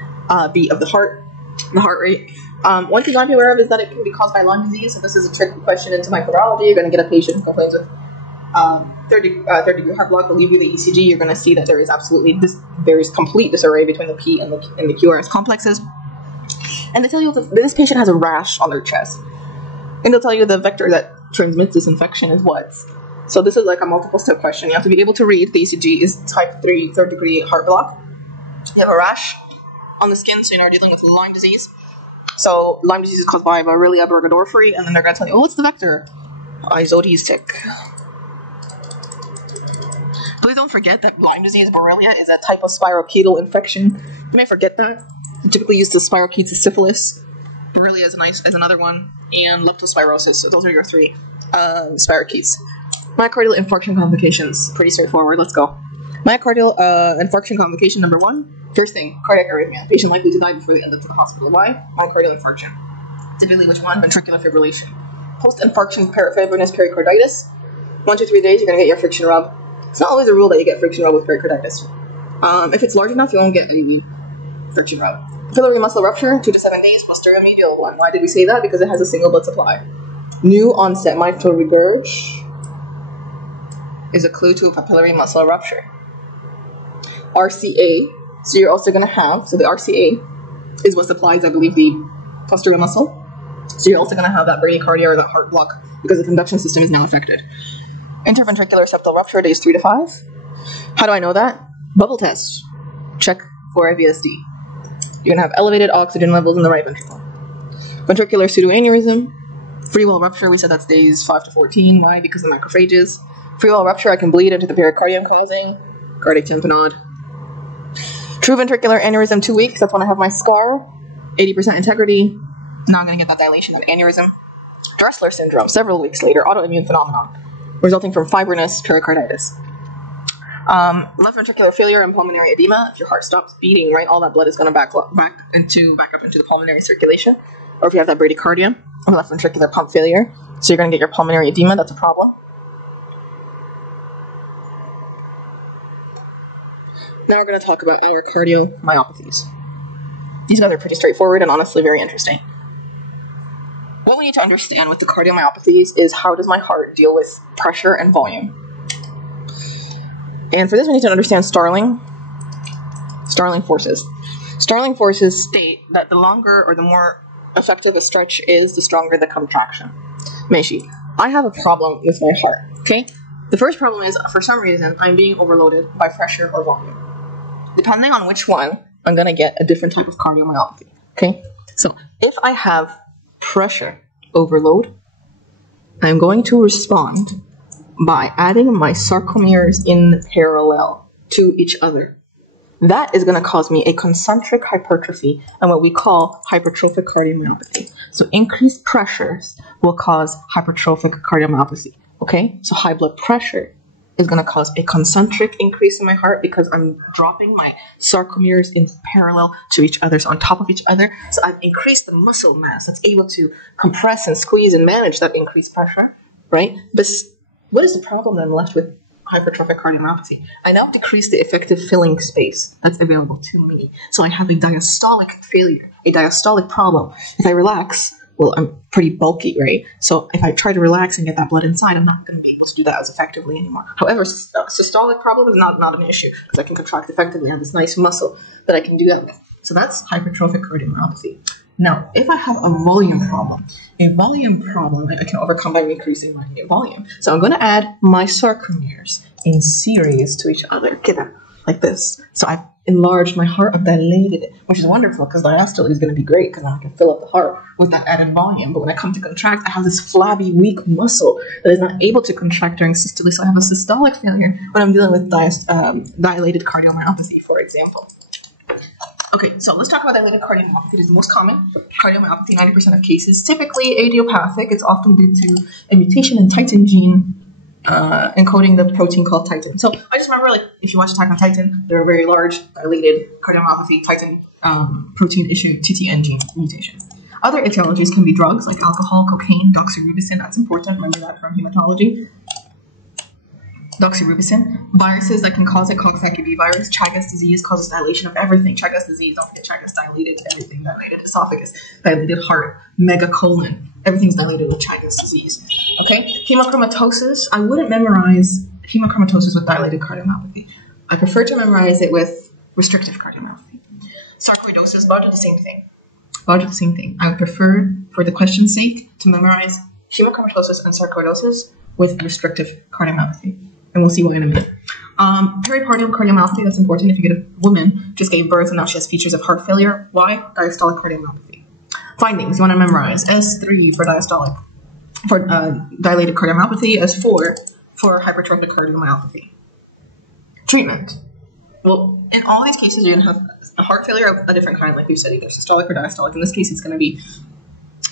beat of the heart rate. One thing I'd be aware of is that it can be caused by Lyme disease. So this is a tricky question into microbiology. You're going to get a patient who complains with third degree heart block. Will leave you the ECG. You're going to see that there is complete disarray between the P and the QRS complexes. And they tell you that this patient has a rash on their chest. And they'll tell you the vector that transmits this infection is what. So this is like a multiple step question. You have to be able to read the ECG is type 3 third degree heart block. You have a rash on the skin, so you're dealing with Lyme disease. So Lyme disease is caused by Borrelia burgdorferi, and then they're going to tell you, oh, what's the vector? Isotes tick. Please don't forget that Lyme disease, Borrelia, is a type of spirochetal infection. You may forget that. It's typically used as spirochetes to syphilis. Borrelia is another one, and leptospirosis. So those are your three spirochetes. Myocardial infarction complications. Pretty straightforward. Let's go. Myocardial infarction complication number 1. First thing, cardiac arrhythmia. Patient likely to die before they end up to the hospital. Why? Myocardial infarction. Typically, which one? Ventricular fibrillation. Post-infarction fibrinous pericarditis. 1 to 3 days, you're going to get your friction rub. It's not always a rule that you get friction rub with pericarditis. If it's large enough, you won't get any friction rub. Capillary muscle rupture, 2 to 7 days, posterior medial one. Why did we say that? Because it has a single blood supply. New onset mitral regurg is a clue to a papillary muscle rupture. RCA, so you're also going to have, so the RCA is what supplies, I believe, the posterior muscle. So you're also going to have that bradycardia or that heart block because the conduction system is now affected. Interventricular septal rupture, days 3 to 5. How do I know that? Bubble test. Check for IVSD. You're going to have elevated oxygen levels in the right ventricle. Ventricular pseudoaneurysm. Free wall rupture, we said that's days 5 to 14. Why? Because of macrophages. Free wall rupture, I can bleed into the pericardium causing cardiac tamponade. True ventricular aneurysm, 2 weeks. That's when I have my scar. 80% integrity. Now I'm going to get that dilation of aneurysm. Dressler syndrome, several weeks later. Autoimmune phenomenon resulting from fibrinous pericarditis. Left ventricular failure and pulmonary edema. If your heart stops beating, right, all that blood is going to back up into the pulmonary circulation. Or if you have that bradycardia or left ventricular pump failure, so you're going to get your pulmonary edema. That's a problem. Now we're going to talk about our cardiomyopathies. These guys are pretty straightforward and honestly very interesting. What we need to understand with the cardiomyopathies is how does my heart deal with pressure and volume. And for this, we need to understand Starling forces. Starling forces state that the longer or the more effective a stretch is, the stronger the contraction. Meishi, I have a problem with my heart, okay? The first problem is, for some reason, I'm being overloaded by pressure or volume. Depending on which one, I'm going to get a different type of cardiomyopathy, okay? So, if I have pressure overload, I'm going to respond by adding my sarcomeres in parallel to each other. That is going to cause me a concentric hypertrophy and what we call hypertrophic cardiomyopathy. So increased pressures will cause hypertrophic cardiomyopathy, okay? So high blood pressure is going to cause a concentric increase in my heart because I'm dropping my sarcomeres in parallel to each other, so on top of each other. So I've increased the muscle mass that's able to compress and squeeze and manage that increased pressure, right? But what is the problem that I'm left with hypertrophic cardiomyopathy? I now decrease the effective filling space that's available to me. So I have a diastolic failure, a diastolic problem. If I relax, well, I'm pretty bulky, right? So if I try to relax and get that blood inside, I'm not going to be able to do that as effectively anymore. However, systolic problem is not an issue because I can contract effectively. I have this nice muscle that I can do that with. So that's hypertrophic cardiomyopathy. Now, if I have a volume problem I can overcome by increasing my volume. So I'm going to add my sarcomeres in series to each other, like this. So I've enlarged my heart, I've dilated it, which is wonderful because diastole is going to be great because I can fill up the heart with that added volume. But when I come to contract, I have this flabby, weak muscle that is not able to contract during systole, so I have a systolic failure when I'm dealing with dilated cardiomyopathy, for example. Okay, so let's talk about dilated cardiomyopathy. It is the most common cardiomyopathy, 90% of cases. Typically idiopathic. It's often due to a mutation in titin gene encoding the protein called titin. So I just remember, like, if you watch Attack on Titan, they're a very large dilated cardiomyopathy, titin protein issue, TTN gene mutation. Other etiologies can be drugs like alcohol, cocaine, doxorubicin. That's important. Remember that from hematology. Doxorubicin. Viruses that can cause it, Coxsackie B virus. Chagas disease causes dilation of everything. Chagas disease, don't forget Chagas, dilated everything. Dilated esophagus, dilated heart, megacolon. Everything's dilated with Chagas disease. Okay? Hemochromatosis. I wouldn't memorize hemochromatosis with dilated cardiomyopathy. I prefer to memorize it with restrictive cardiomyopathy. Sarcoidosis, largely the same thing. Largely the same thing. I would prefer, for the question's sake, to memorize hemochromatosis and sarcoidosis with restrictive cardiomyopathy. And we'll see why in a minute. Pericardial cardiomyopathy, that's important. If you get a woman just gave birth and now she has features of heart failure, why? Diastolic cardiomyopathy. Findings, you want to memorize S3 for diastolic, for dilated cardiomyopathy, S4 for hypertrophic cardiomyopathy. Treatment. Well, in all these cases, you're going to have a heart failure of a different kind, like we've said, either systolic or diastolic. In this case, it's going to be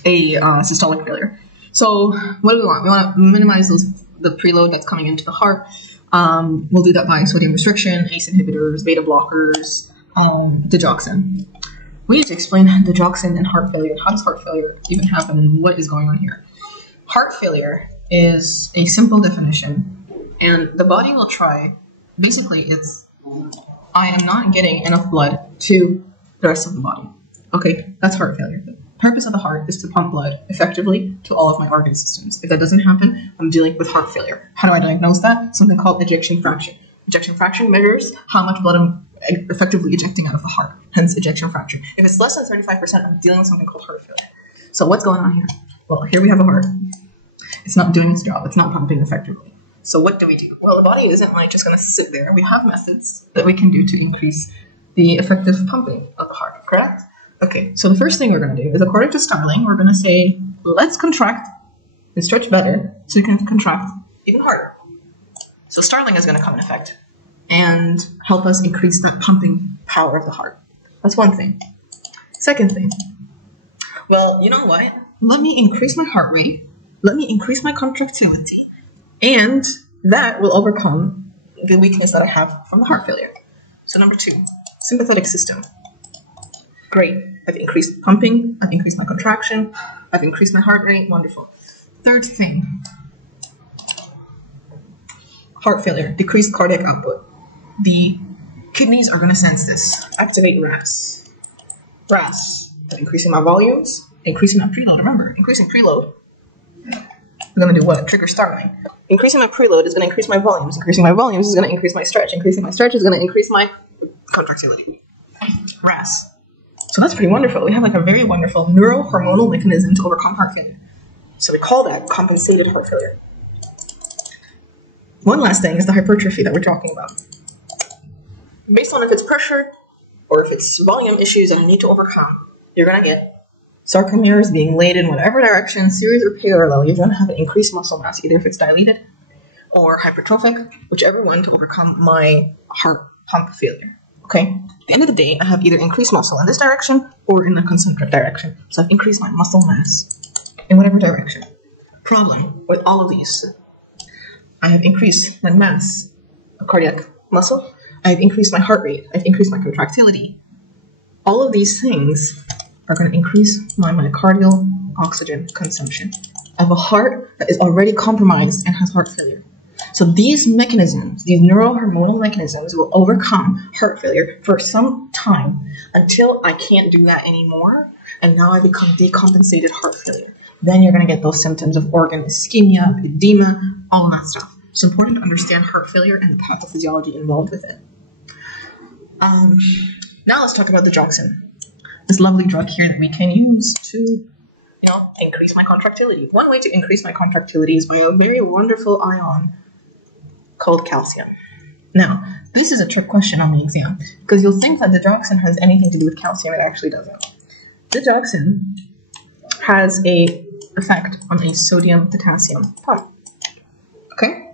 a systolic failure. So what do we want? We want to minimize the preload that's coming into the heart. We'll do that by sodium restriction, ACE inhibitors, beta blockers, digoxin. We need to explain digoxin and heart failure. How does heart failure even happen and what is going on here? Heart failure is a simple definition, and the body will try, basically it's, I am not getting enough blood to the rest of the body. Okay, that's heart failure. The purpose of the heart is to pump blood effectively to all of my organ systems. If that doesn't happen, I'm dealing with heart failure. How do I diagnose that? Something called ejection fraction. Ejection fraction measures how much blood I'm effectively ejecting out of the heart, hence ejection fraction. If it's less than 35%, I'm dealing with something called heart failure. So what's going on here? Well, here we have a heart. It's not doing its job. It's not pumping effectively. So what do we do? Well, the body isn't like just going to sit there. We have methods that we can do to increase the effective pumping of the heart, correct? Okay, so the first thing we're going to do is, according to Starling, we're going to say, let's contract and stretch better so you can contract even harder. So Starling is going to come in effect and help us increase that pumping power of the heart. That's one thing. Second thing, well, you know what? Let me increase my heart rate. Let me increase my contractility. And that will overcome the weakness that I have from the heart failure. So number 2, sympathetic system. Great. I've increased pumping. I've increased my contraction. I've increased my heart rate. Wonderful. Third thing, heart failure, decreased cardiac output. The kidneys are going to sense this. Activate RAS. RAS, increasing my volumes, increasing my preload. Remember, increasing preload. We're going to do what? Trigger Starling. Increasing my preload is going to increase my volumes. Increasing my volumes is going to increase my stretch. Increasing my stretch is going to increase my contractility. RAS. So that's pretty wonderful. We have like a very wonderful neurohormonal mechanism to overcome heart failure. So we call that compensated heart failure. One last thing is the hypertrophy that we're talking about. Based on if it's pressure or if it's volume issues that I need to overcome, you're going to get sarcomeres being laid in whatever direction, series or parallel. You're going to have an increased muscle mass, either if it's dilated or hypertrophic, whichever one, to overcome my heart pump failure. Okay? At the end of the day, I have either increased muscle in this direction or in the concentric direction. So I've increased my muscle mass in whatever direction. Problem with all of these, I have increased my mass of cardiac muscle. I've increased my heart rate. I've increased my contractility. All of these things are going to increase my myocardial oxygen consumption. I have a heart that is already compromised and has heart failure. So these mechanisms, these neurohormonal mechanisms, will overcome heart failure for some time until I can't do that anymore, and now I become decompensated heart failure. Then you're going to get those symptoms of organ ischemia, edema, all of that stuff. It's important to understand heart failure and the pathophysiology involved with it. Now let's talk about digoxin. This lovely drug here that we can use to, increase my contractility. One way to increase my contractility is by a very wonderful ion called calcium. Now, this is a trick question on the exam, because you'll think that digoxin has anything to do with calcium. It actually doesn't. Digoxin has a effect on a sodium-potassium pump. Okay?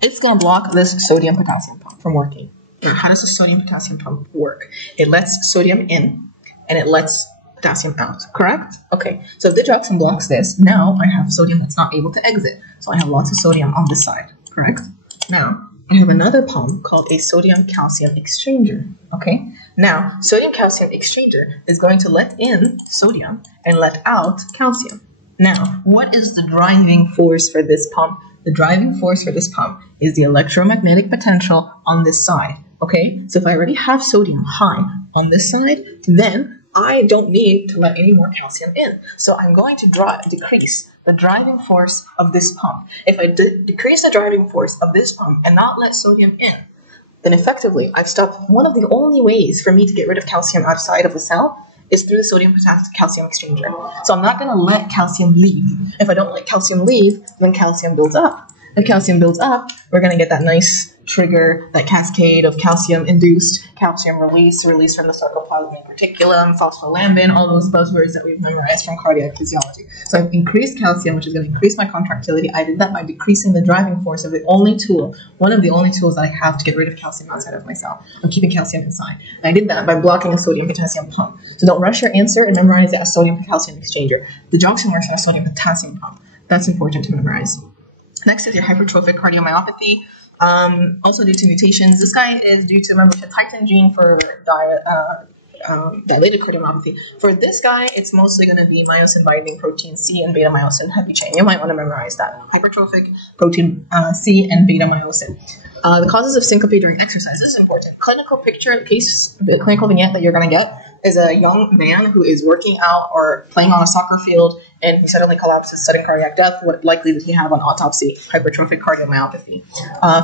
It's going to block this sodium-potassium pump from working. And how does a sodium-potassium pump work? It lets sodium in, and it lets potassium out, correct? Okay, so if digoxin blocks this, now I have sodium that's not able to exit. So I have lots of sodium on this side, correct? Now, I have another pump called a sodium-calcium exchanger, okay? Now, sodium-calcium exchanger is going to let in sodium and let out calcium. Now, what is the driving force for this pump? The driving force for this pump is the electromagnetic potential on this side, okay? So if I already have sodium high on this side, then I don't need to let any more calcium in. So I'm going to decrease the driving force of this pump. If I decrease the driving force of this pump and not let sodium in, then effectively I've stopped one of the only ways for me to get rid of calcium outside of the cell is through the sodium-potassium exchanger. So I'm not going to let calcium leave. If I don't let calcium leave, then calcium builds up. If calcium builds up, we're going to get that nice trigger, that cascade of calcium-induced calcium release from the sarcoplasmic reticulum, phospholambin, all those buzzwords that we've memorized from cardiac physiology. So I've increased calcium, which is going to increase my contractility. I did that by decreasing the driving force of the only tool, one of the only tools that I have to get rid of calcium outside of my cell. I'm keeping calcium inside. And I did that by blocking a sodium-potassium pump. So don't rush your answer and memorize it as sodium-potassium exchanger. Digoxin works on a sodium-potassium pump. That's important to memorize. Next is your hypertrophic cardiomyopathy. Also due to mutations. This guy is due to, remember, the titin gene for dilated cardiomyopathy. For this guy, it's mostly going to be myosin binding protein C and beta myosin heavy chain. You might want to memorize that. Hypertrophic protein C and beta myosin. The causes of syncope during exercise. This is important. Clinical picture, the clinical vignette that you're going to get is a young man who is working out or playing on a soccer field, and he suddenly collapses, sudden cardiac death. What likely did he have on autopsy? Hypertrophic cardiomyopathy.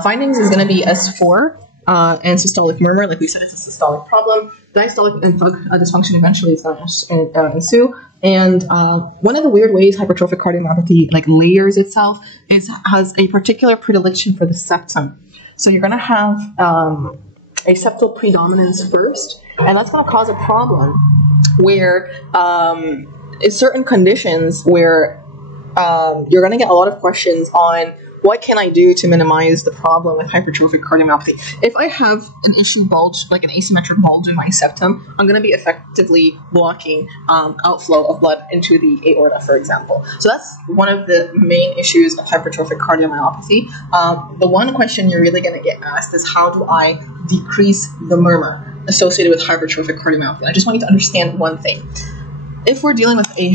Findings is going to be S4 and systolic murmur. Like we said, it's a systolic problem. Diastolic dysfunction eventually is going to ensue. And one of the weird ways hypertrophic cardiomyopathy layers itself has a particular predilection for the septum. So you're going to have a septal predominance first, and that's going to cause a problem where in certain conditions where you're going to get a lot of questions on what can I do to minimize the problem with hypertrophic cardiomyopathy. If I have an issue bulge, like an asymmetric bulge in my septum, I'm going to be effectively blocking outflow of blood into the aorta, for example. So that's one of the main issues of hypertrophic cardiomyopathy. The one question you're really going to get asked is, how do I decrease the murmur associated with hypertrophic cardiomyopathy? I just want you to understand one thing. If we're dealing with a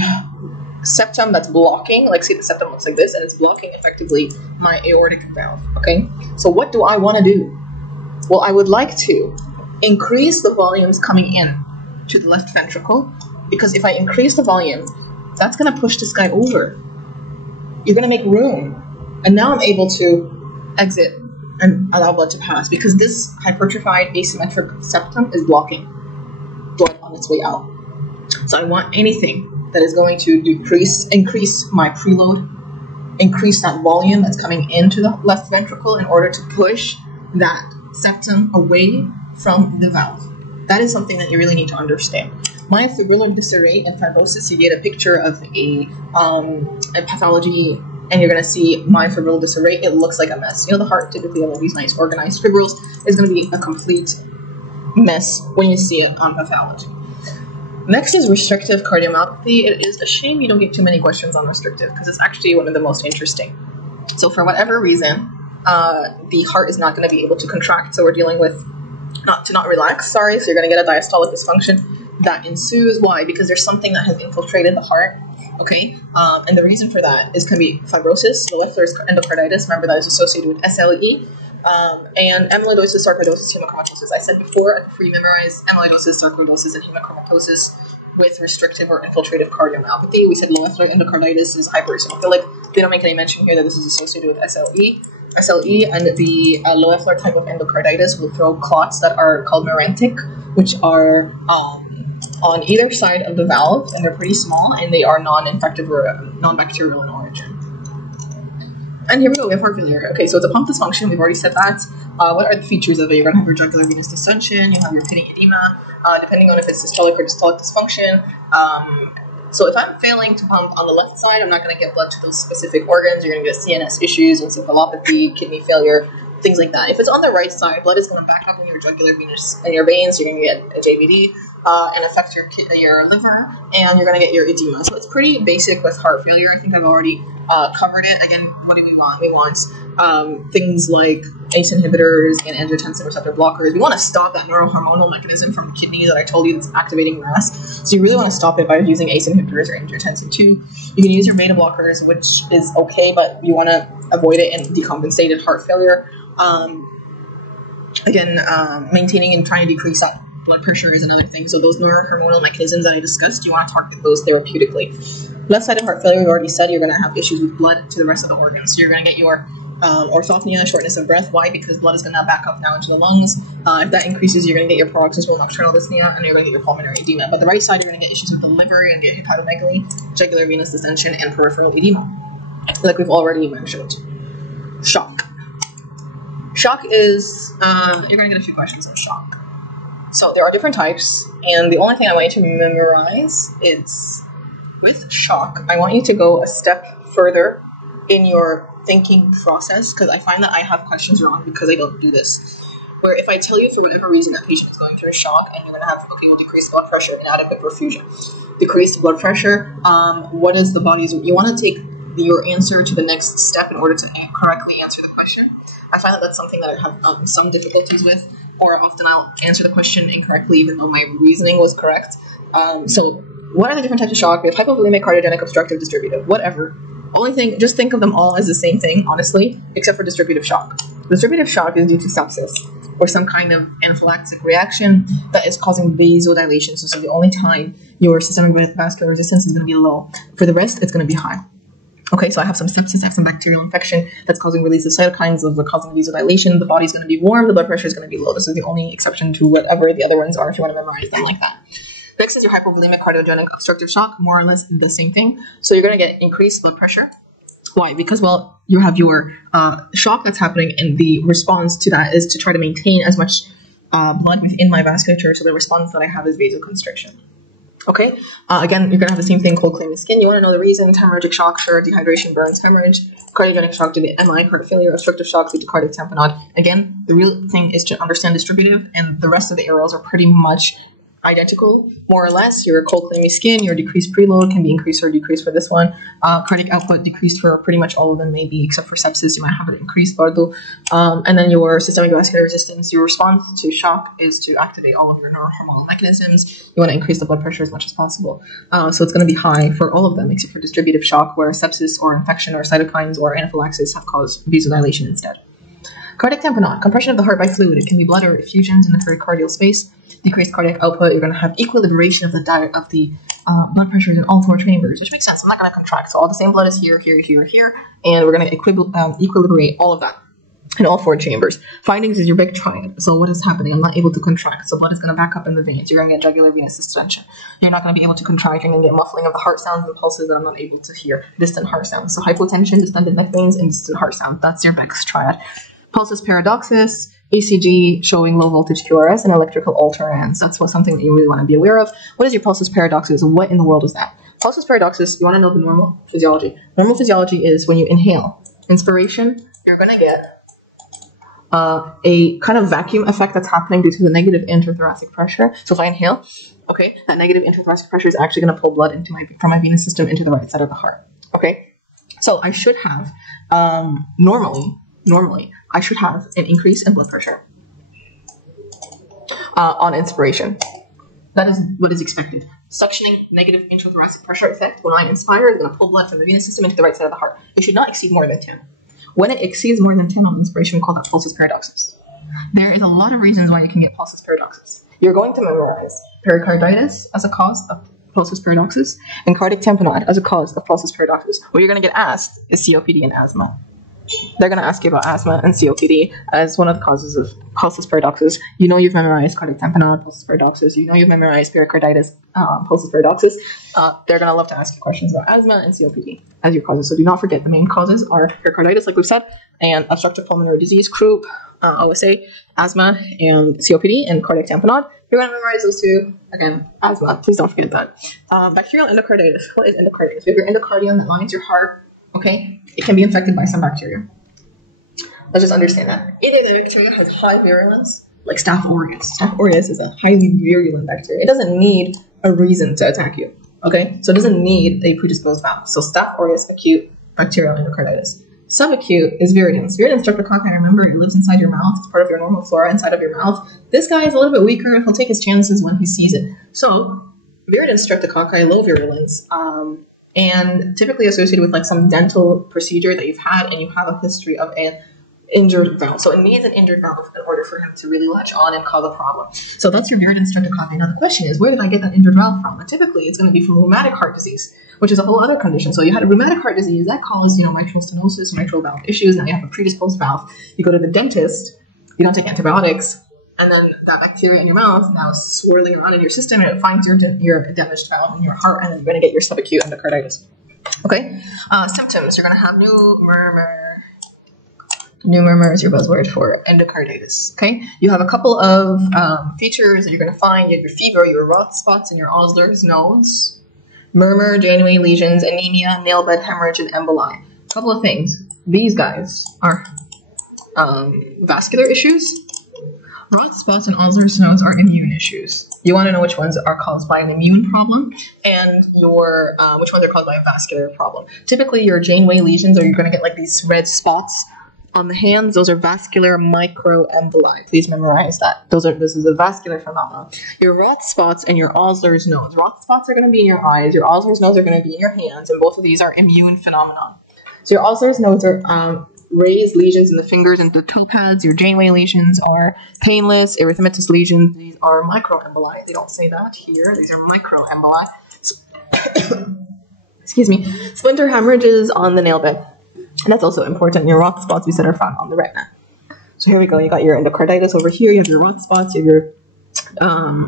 septum that's blocking, like say the septum looks like this, and it's blocking effectively my aortic valve, okay? So what do I want to do? Well, I would like to increase the volumes coming in to the left ventricle, because if I increase the volume, that's going to push this guy over. You're going to make room, and now I'm able to exit and allow blood to pass, because this hypertrophied asymmetric septum is blocking blood on its way out. So I want anything that is going to increase my preload, increase that volume that's coming into the left ventricle in order to push that septum away from the valve. That is something that you really need to understand. Myofibrillar disarray and fibrosis, you get a picture of a pathology, and you're going to see myofibrillar disarray. It looks like a mess. You know, the heart typically has all these nice organized fibrils. It's going to be a complete mess when you see it on pathology. Next is restrictive cardiomyopathy. It is a shame you don't get too many questions on restrictive, because it's actually one of the most interesting. So for whatever reason, the heart is not going to be able to contract. So we're dealing with not relax, so you're going to get a diastolic dysfunction that ensues. Why? Because there's something that has infiltrated the heart, okay? And the reason for that is can be fibrosis, molecular endocarditis. Remember, that is associated with SLE. And amyloidosis, sarcoidosis, hemochromatosis. I said before you memorize amyloidosis, sarcoidosis, and hemochromatosis with restrictive or infiltrative cardiomyopathy. We said molecular endocarditis is hypereosinophilic. They don't make any mention here that this is associated with SLE, and the molecular type of endocarditis will throw clots that are called merantic, which are on either side of the valve, and they're pretty small, and they are non-infective or non-bacterial in origin. And here we go, we have heart failure. Okay, so it's a pump dysfunction, we've already said that. What are the features of it? You're going to have your jugular venous distension, you have your pitting edema, depending on if it's systolic or diastolic dysfunction. So if I'm failing to pump on the left side, I'm not going to get blood to those specific organs. You're going to get CNS issues, encephalopathy, kidney failure, things like that. If it's on the right side, blood is going to back up in your jugular venous and your veins. You're going to get a JVD and affect your liver, and you're going to get your edema. So it's pretty basic with heart failure. I think I've already covered it. Again, what do we want? We want things like ACE inhibitors and angiotensin receptor blockers. We want to stop that neurohormonal mechanism from the kidney that I told you that's activating RAS. So you really want to stop it by using ACE inhibitors or angiotensin 2. You can use your beta blockers, which is okay, but you want to avoid it in decompensated heart failure. Maintaining and trying to decrease that blood pressure is another thing. So those neurohormonal mechanisms that I discussed, you want to target those therapeutically. Left-sided heart failure, we already said you're going to have issues with blood to the rest of the organs. So you're going to get your orthopnea, shortness of breath. Why? Because blood is going to back up now into the lungs. If that increases, you're going to get your paroxysmal nocturnal dyspnea, and you're going to get your pulmonary edema. But the right side, you're going to get issues with the liver, you're going to get hepatomegaly, jugular venous distension, and peripheral edema, like we've already mentioned. Shock. Shock is, you're going to get a few questions on shock. So there are different types, and the only thing I want you to memorize is, with shock, I want you to go a step further in your thinking process, because I find that I have questions wrong because I don't do this. Where if I tell you for whatever reason that patient is going through shock and you're going to have, okay, well, decreased blood pressure, inadequate perfusion, decreased blood pressure, what is the body's, you want to take your answer to the next step in order to correctly answer the question. I find that that's something that I have some difficulties with, or often I'll answer the question incorrectly even though my reasoning was correct. So what are the different types of shock? We have hypovolemic, cardiogenic, obstructive, distributive, whatever. Only thing, just think of them all as the same thing, honestly, except for distributive shock. Distributive shock is due to sepsis or some kind of anaphylactic reaction that is causing vasodilation. So the only time your systemic vascular resistance is going to be low. For the rest, it's going to be high. Okay, so I have some sepsis, I have some bacterial infection that's causing release of cytokines, those are causing vasodilation, the body's going to be warm, the blood pressure is going to be low. This is the only exception to whatever the other ones are if you want to memorize them like that. Next is your hypovolemic cardiogenic obstructive shock, more or less the same thing. So you're going to get increased blood pressure. Why? Because, well, you have your shock that's happening, and the response to that is to try to maintain as much blood within my vasculature, so the response that I have is vasoconstriction. Okay, again, you're going to have the same thing, cold clammy skin. You want to know the reason: hemorrhagic shock, sure, dehydration, burns, hemorrhage, cardiogenic shock due to MI, heart failure, obstructive shock due to cardiac tamponade. Again, the real thing is to understand distributive, and the rest of the arrows are pretty much identical, more or less. Your cold clammy skin, your decreased preload can be increased or decreased for this one. Cardiac output decreased for pretty much all of them, maybe except for sepsis. You might have it increased, bardo. And then your systemic vascular resistance, your response to shock is to activate all of your neurohormonal mechanisms. You want to increase the blood pressure as much as possible. So it's going to be high for all of them, except for distributive shock, where sepsis or infection or cytokines or anaphylaxis have caused vasodilation instead. Cardiac tamponade, compression of the heart by fluid. It can be blood or effusions in the pericardial space. Decreased cardiac output, you're going to have equilibration of the blood pressures in all four chambers, which makes sense. I'm not going to contract. So all the same blood is here, here, here, here, and we're going to equilibrate all of that in all four chambers. Findings is your big triad. So what is happening? I'm not able to contract. So blood is going to back up in the veins. You're going to get jugular venous distension. You're not going to be able to contract. You're going to get muffling of the heart sounds and pulses that I'm not able to hear. Distant heart sounds. So hypotension, distended neck veins, and distant heart sound. That's your Beck's triad. Pulsus paradoxus, ECG showing low voltage QRS, and electrical alterans. That's something that you really want to be aware of. What is your pulsus paradoxus? What in the world is that? Pulsus paradoxus, you want to know the normal physiology. Normal physiology is when you inhale. Inspiration, you're going to get a kind of vacuum effect that's happening due to the negative interthoracic pressure. So if I inhale, okay, that negative interthoracic pressure is actually going to pull blood from my venous system into the right side of the heart. Okay, so I should have normally, I should have an increase in blood pressure on inspiration. That is what is expected. Suctioning negative intrathoracic pressure effect when I inspire is going to pull blood from the venous system into the right side of the heart. It should not exceed more than 10. When it exceeds more than 10 on inspiration, we call that pulsus paradoxus. There is a lot of reasons why you can get pulsus paradoxus. You're going to memorize pericarditis as a cause of pulsus paradoxus and cardiac tamponade as a cause of pulsus paradoxus. What you're going to get asked is COPD and asthma. they're going to ask you about asthma and COPD as one of the causes of pulsus paradoxus. You know you've memorized cardiac tamponade, pulsus paradoxus. You know you've memorized pericarditis, pulsus paradoxus. They're going to love to ask you questions about asthma and COPD as your causes. So do not forget the main causes are pericarditis, like we've said, and obstructive pulmonary disease, croup, OSA, asthma, and COPD, and cardiac tamponade. You're going to memorize those two. Again, asthma, please don't forget that. Bacterial endocarditis. What is endocarditis? We have your endocardium that lines your heart. Okay, it can be infected by some bacteria. Let's just understand that. Either the bacteria has high virulence, like Staph aureus. Staph aureus is a highly virulent bacteria. It doesn't need a reason to attack you. Okay, so it doesn't need a predisposed valve. So Staph aureus, acute bacterial endocarditis. Subacute is viridans. Viridans streptococci, remember, it lives inside your mouth. It's part of your normal flora inside of your mouth. This guy is a little bit weaker. He'll take his chances when he sees it. So viridans streptococci, low virulence, and typically associated with like some dental procedure that you've had, and you have a history of an injured valve. So it needs an injured valve in order for him to really latch on and cause a problem. So that's your viridans streptococci. Now the question is, where did I get that injured valve from? And typically it's going to be from rheumatic heart disease, which is a whole other condition. So you had a rheumatic heart disease that caused, mitral stenosis, mitral valve issues. Now you have a predisposed valve. You go to the dentist, you don't take antibiotics, and then that bacteria in your mouth now is swirling around in your system, and it finds your damaged valve in your heart, and then you're going to get your subacute endocarditis. Okay? Symptoms. You're going to have new murmur. New murmur is your buzzword for endocarditis. Okay? You have a couple of features that you're going to find. You have your fever, your Roth spots, and your Osler's nose. Murmur, Janeway lesions, anemia, nail bed hemorrhage, and emboli. A couple of things. These guys are vascular issues. Roth spots and Osler's nose are immune issues. You want to know which ones are caused by an immune problem and which ones are caused by a vascular problem. Typically, your Janeway lesions, or you're going to get like these red spots on the hands. Those are vascular microemboli. Please memorize that. This is a vascular phenomenon. Your Roth spots and your Osler's nose. Roth spots are going to be in your eyes. Your Osler's nose are going to be in your hands, and both of these are immune phenomenon. So your Osler's nose are raised lesions in the fingers and the toe pads. Your Janeway lesions are painless. Erythematous lesions, these are microemboli. They don't say that here. These are microemboli. Excuse me. Splinter hemorrhages on the nail bed. And that's also important. Your Roth spots, we said, are found on the retina. So here we go. You got your endocarditis over here. You have your Roth spots. You have your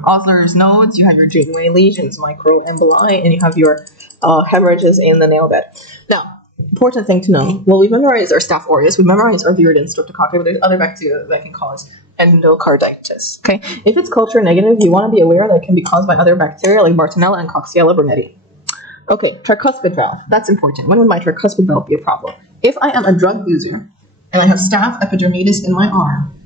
Osler's nodes. You have your Janeway lesions, microemboli, and you have your hemorrhages in the nail bed. Now, important thing to know, well, we've memorized our Staph aureus, we've memorized our viridans streptococci, but there's other bacteria that can cause endocarditis, okay? If it's culture negative, you want to be aware that it can be caused by other bacteria like Bartonella and Coxiella burnetii. Okay, tricuspid valve, that's important. When would my tricuspid valve be a problem? If I am a drug user and I have Staph epidermidis in my arm,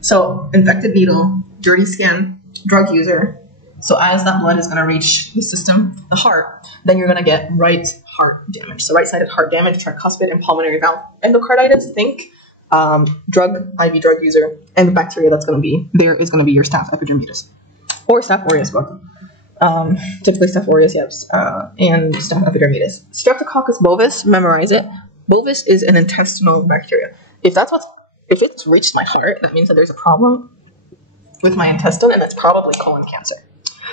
so infected needle, dirty skin, drug user, so as that blood is going to reach the system, the heart, then you're going to get right heart damage. So right-sided heart damage, tricuspid and pulmonary valve endocarditis. Think IV drug user, and the bacteria that's going to be there is going to be your Staph epidermidis or Staph aureus both. Typically Staph aureus, yes, and Staph epidermidis. Streptococcus bovis, memorize it. Bovis is an intestinal bacteria. If it's reached my heart, that means that there's a problem with my intestine, and that's probably colon cancer.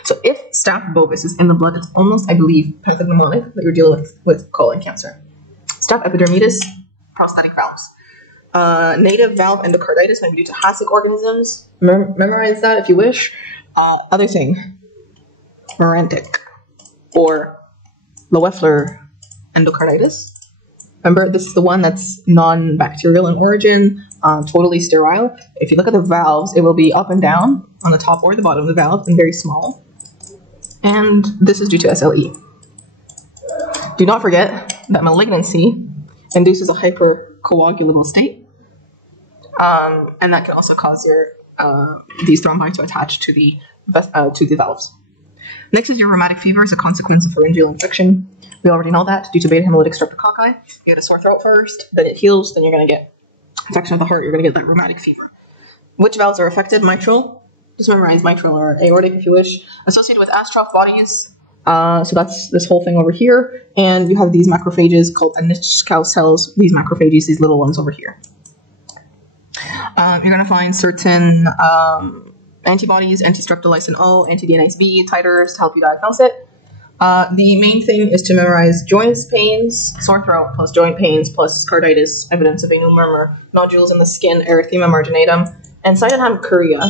So if Staph bovis is in the blood, it's almost, I believe, pathognomonic that you're dealing with colon cancer. Staph epidermidis, prostatic valves. Native valve endocarditis may be due to Hassick organisms. Memorize that if you wish. Other thing, Morantic or Loeffler endocarditis. Remember, this is the one that's non-bacterial in origin, totally sterile. If you look at the valves, it will be up and down on the top or the bottom of the valve and very small. And this is due to SLE. Do not forget that malignancy induces a hypercoagulable state, and that can also cause these thrombi to attach to the valves. Next is your rheumatic fever as a consequence of pharyngeal infection. We already know that due to beta hemolytic streptococci. You get a sore throat first, then it heals, then you're going to get infection of the heart. You're going to get that rheumatic fever. Which valves are affected? Mitral. Just memorize mitral or aortic if you wish. Associated with astroph bodies. So that's this whole thing over here. And you have these macrophages called Anichkow cells. These macrophages, these little ones over here. You're going to find certain antibodies, anti-streptolysin O, anti-DNase B titers to help you diagnose it. The main thing is to memorize joints pains, sore throat plus joint pains plus carditis, evidence of anal murmur, nodules in the skin, erythema marginatum, and Sydenham chorea.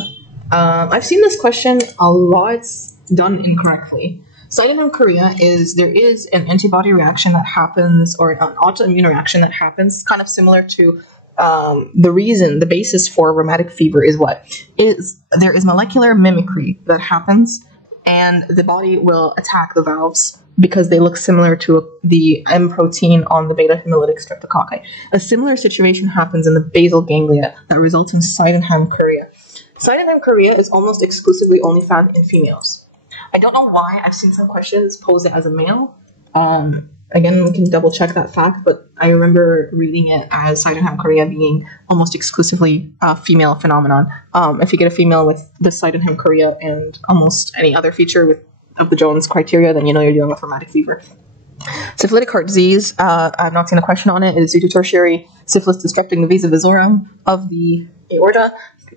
I've seen this question a lot done incorrectly. Sydenham chorea is there is an antibody reaction that happens, or an autoimmune reaction that happens, kind of similar to the basis for rheumatic fever is what? There is molecular mimicry that happens, and the body will attack the valves because they look similar to the M protein on the beta-hemolytic streptococci. A similar situation happens in the basal ganglia that results in Sydenham chorea. Sydenham chorea is almost exclusively only found in females. I don't know why. I've seen some questions pose it as a male. Again, we can double check that fact, but I remember reading it as Sydenham chorea being almost exclusively a female phenomenon. If you get a female with the Sydenham chorea and almost any other feature of the Jones criteria, then you know you're dealing with rheumatic fever. Syphilitic heart disease, I've not seen a question on it. It is due to tertiary syphilis disrupting the vasa vasorum of the aorta.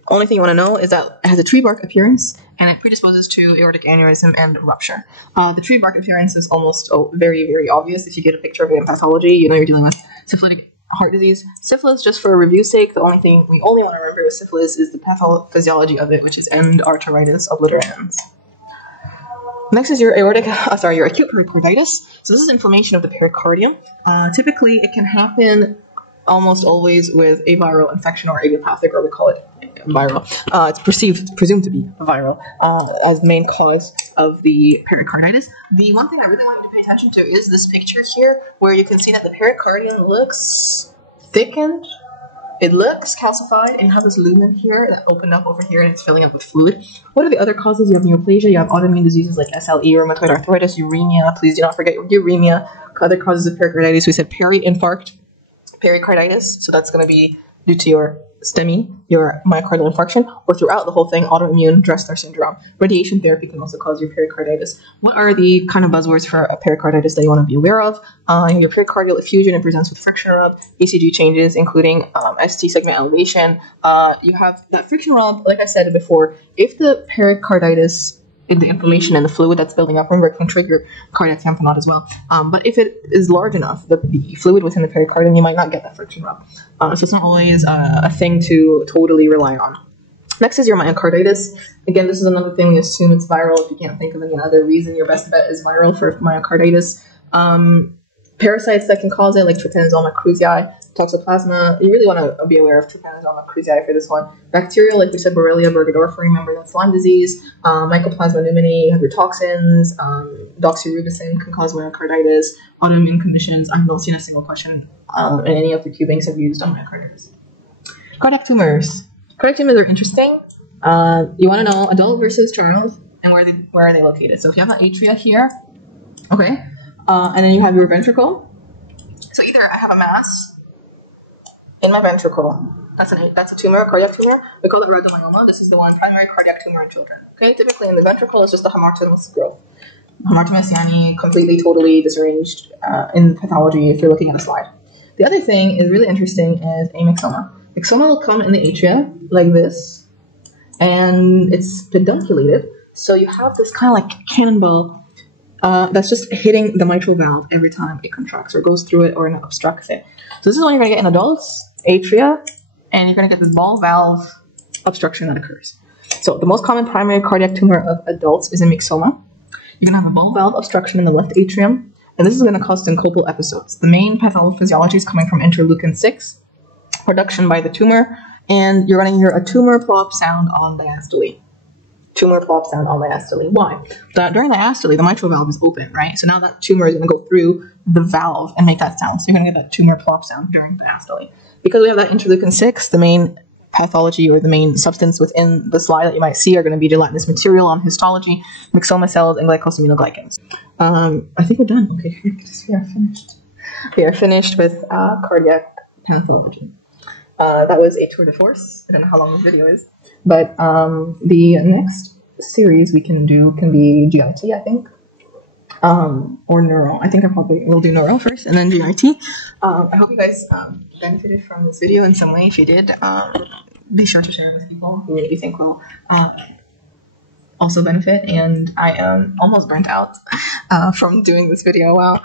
Only thing you want to know is that it has a tree bark appearance and it predisposes to aortic aneurysm and rupture. The tree bark appearance is almost very, very obvious. If you get a picture of it in pathology, you know you're dealing with syphilitic heart disease. Syphilis, just for review sake, the only thing we only want to remember with syphilis is the pathophysiology of it, which is end arteritis obliterans. Next is your your acute pericarditis. So this is inflammation of the pericardium. Typically, it can happen almost always with a viral infection or idiopathic, or we call it viral. It's presumed to be viral as the main cause of the pericarditis. The one thing I really want you to pay attention to is this picture here, where you can see that the pericardium looks thickened. It looks calcified, and you have this lumen here that opened up over here, and it's filling up with fluid. What are the other causes? You have neoplasia, you have autoimmune diseases like SLE, rheumatoid arthritis, uremia. Please do not forget uremia. Other causes of pericarditis, we said peri-infarct, pericarditis, so that's going to be due to your STEMI, your myocardial infarction, or throughout the whole thing, autoimmune Dressler syndrome. Radiation therapy can also cause your pericarditis. What are the kind of buzzwords for a pericarditis that you want to be aware of? Your pericardial effusion, it presents with friction rub, ECG changes, including ST segment elevation. You have that friction rub, like I said before, if the pericarditis, the inflammation and the fluid that's building up, remember, it can trigger cardiac tamponade as well. But if it is large enough, the fluid within the pericardium, you might not get that friction rub. So it's not always a thing to totally rely on. Next is your myocarditis. Again, this is another thing we assume it's viral. If you can't think of any other reason, your best bet is viral for myocarditis. Parasites that can cause it, like Trypanosoma cruzi, Toxoplasma. You really want to be aware of Trypanosoma cruzi for this one. Bacterial, like we said, Borrelia burgdorferi, remember that's Lyme disease. Mycoplasma pneumoniae, you have your toxins. Doxorubicin can cause myocarditis. Autoimmune conditions, I've not seen a single question in any of the cubings I've used on myocarditis. Cardiac tumors. Cardiac tumors are interesting. You want to know adult versus child and where are they located. So if you have an atria here, okay, and then you have your ventricle. So either I have a mass in my ventricle. That's a tumor, a cardiac tumor. We call it rhabdomyoma. This is the one primary cardiac tumor in children. Okay, typically in the ventricle, it's just a hamartomatous growth. Hamartomatous yani, completely, totally disarranged in pathology if you're looking at a slide. The other thing is really interesting is a myxoma. Myxoma will come in the atria like this, and it's pedunculated. So you have this kind of like cannonball that's just hitting the mitral valve every time it contracts or goes through it or obstructs it. So this is what you're going to get in adults, atria, and you're going to get this ball valve obstruction that occurs. So the most common primary cardiac tumor of adults is a myxoma. You're going to have a ball valve obstruction in the left atrium, and this is going to cause syncopal episodes. The main pathophysiology is coming from interleukin-6, production by the tumor, and you're going to hear a tumor plop sound on diastole. Tumor plop sound on diastole. Why? During diastole, the mitral valve is open, right? So now that tumor is going to go through the valve and make that sound. So you're going to get that tumor plop sound during diastole. Because we have that interleukin-6, the main pathology or the main substance within the slide that you might see are going to be gelatinous material on histology, myxoma cells, and glycosaminoglycans. I think we're done. Okay, we are finished. We are finished with cardiac pathology. That was a tour de force. I don't know how long this video is, but the next series we can do can be GIT, I think, or neuro. I think I probably will do neuro first and then GIT. I hope you guys benefited from this video in some way. If you did, be sure to share it with people who you think will also benefit, and I am almost burnt out from doing this video. Wow.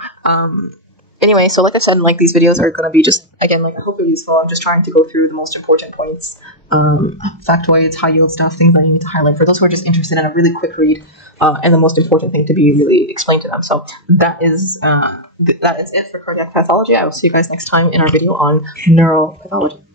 Anyway, so like I said, like these videos are going to be just, again, like I hope they're useful. I'm just trying to go through the most important points, factoids, high yield stuff, things that you need to highlight for those who are just interested in a really quick read, and the most important thing to be really explained to them. So that is it for cardiac pathology. I will see you guys next time in our video on neuropathology.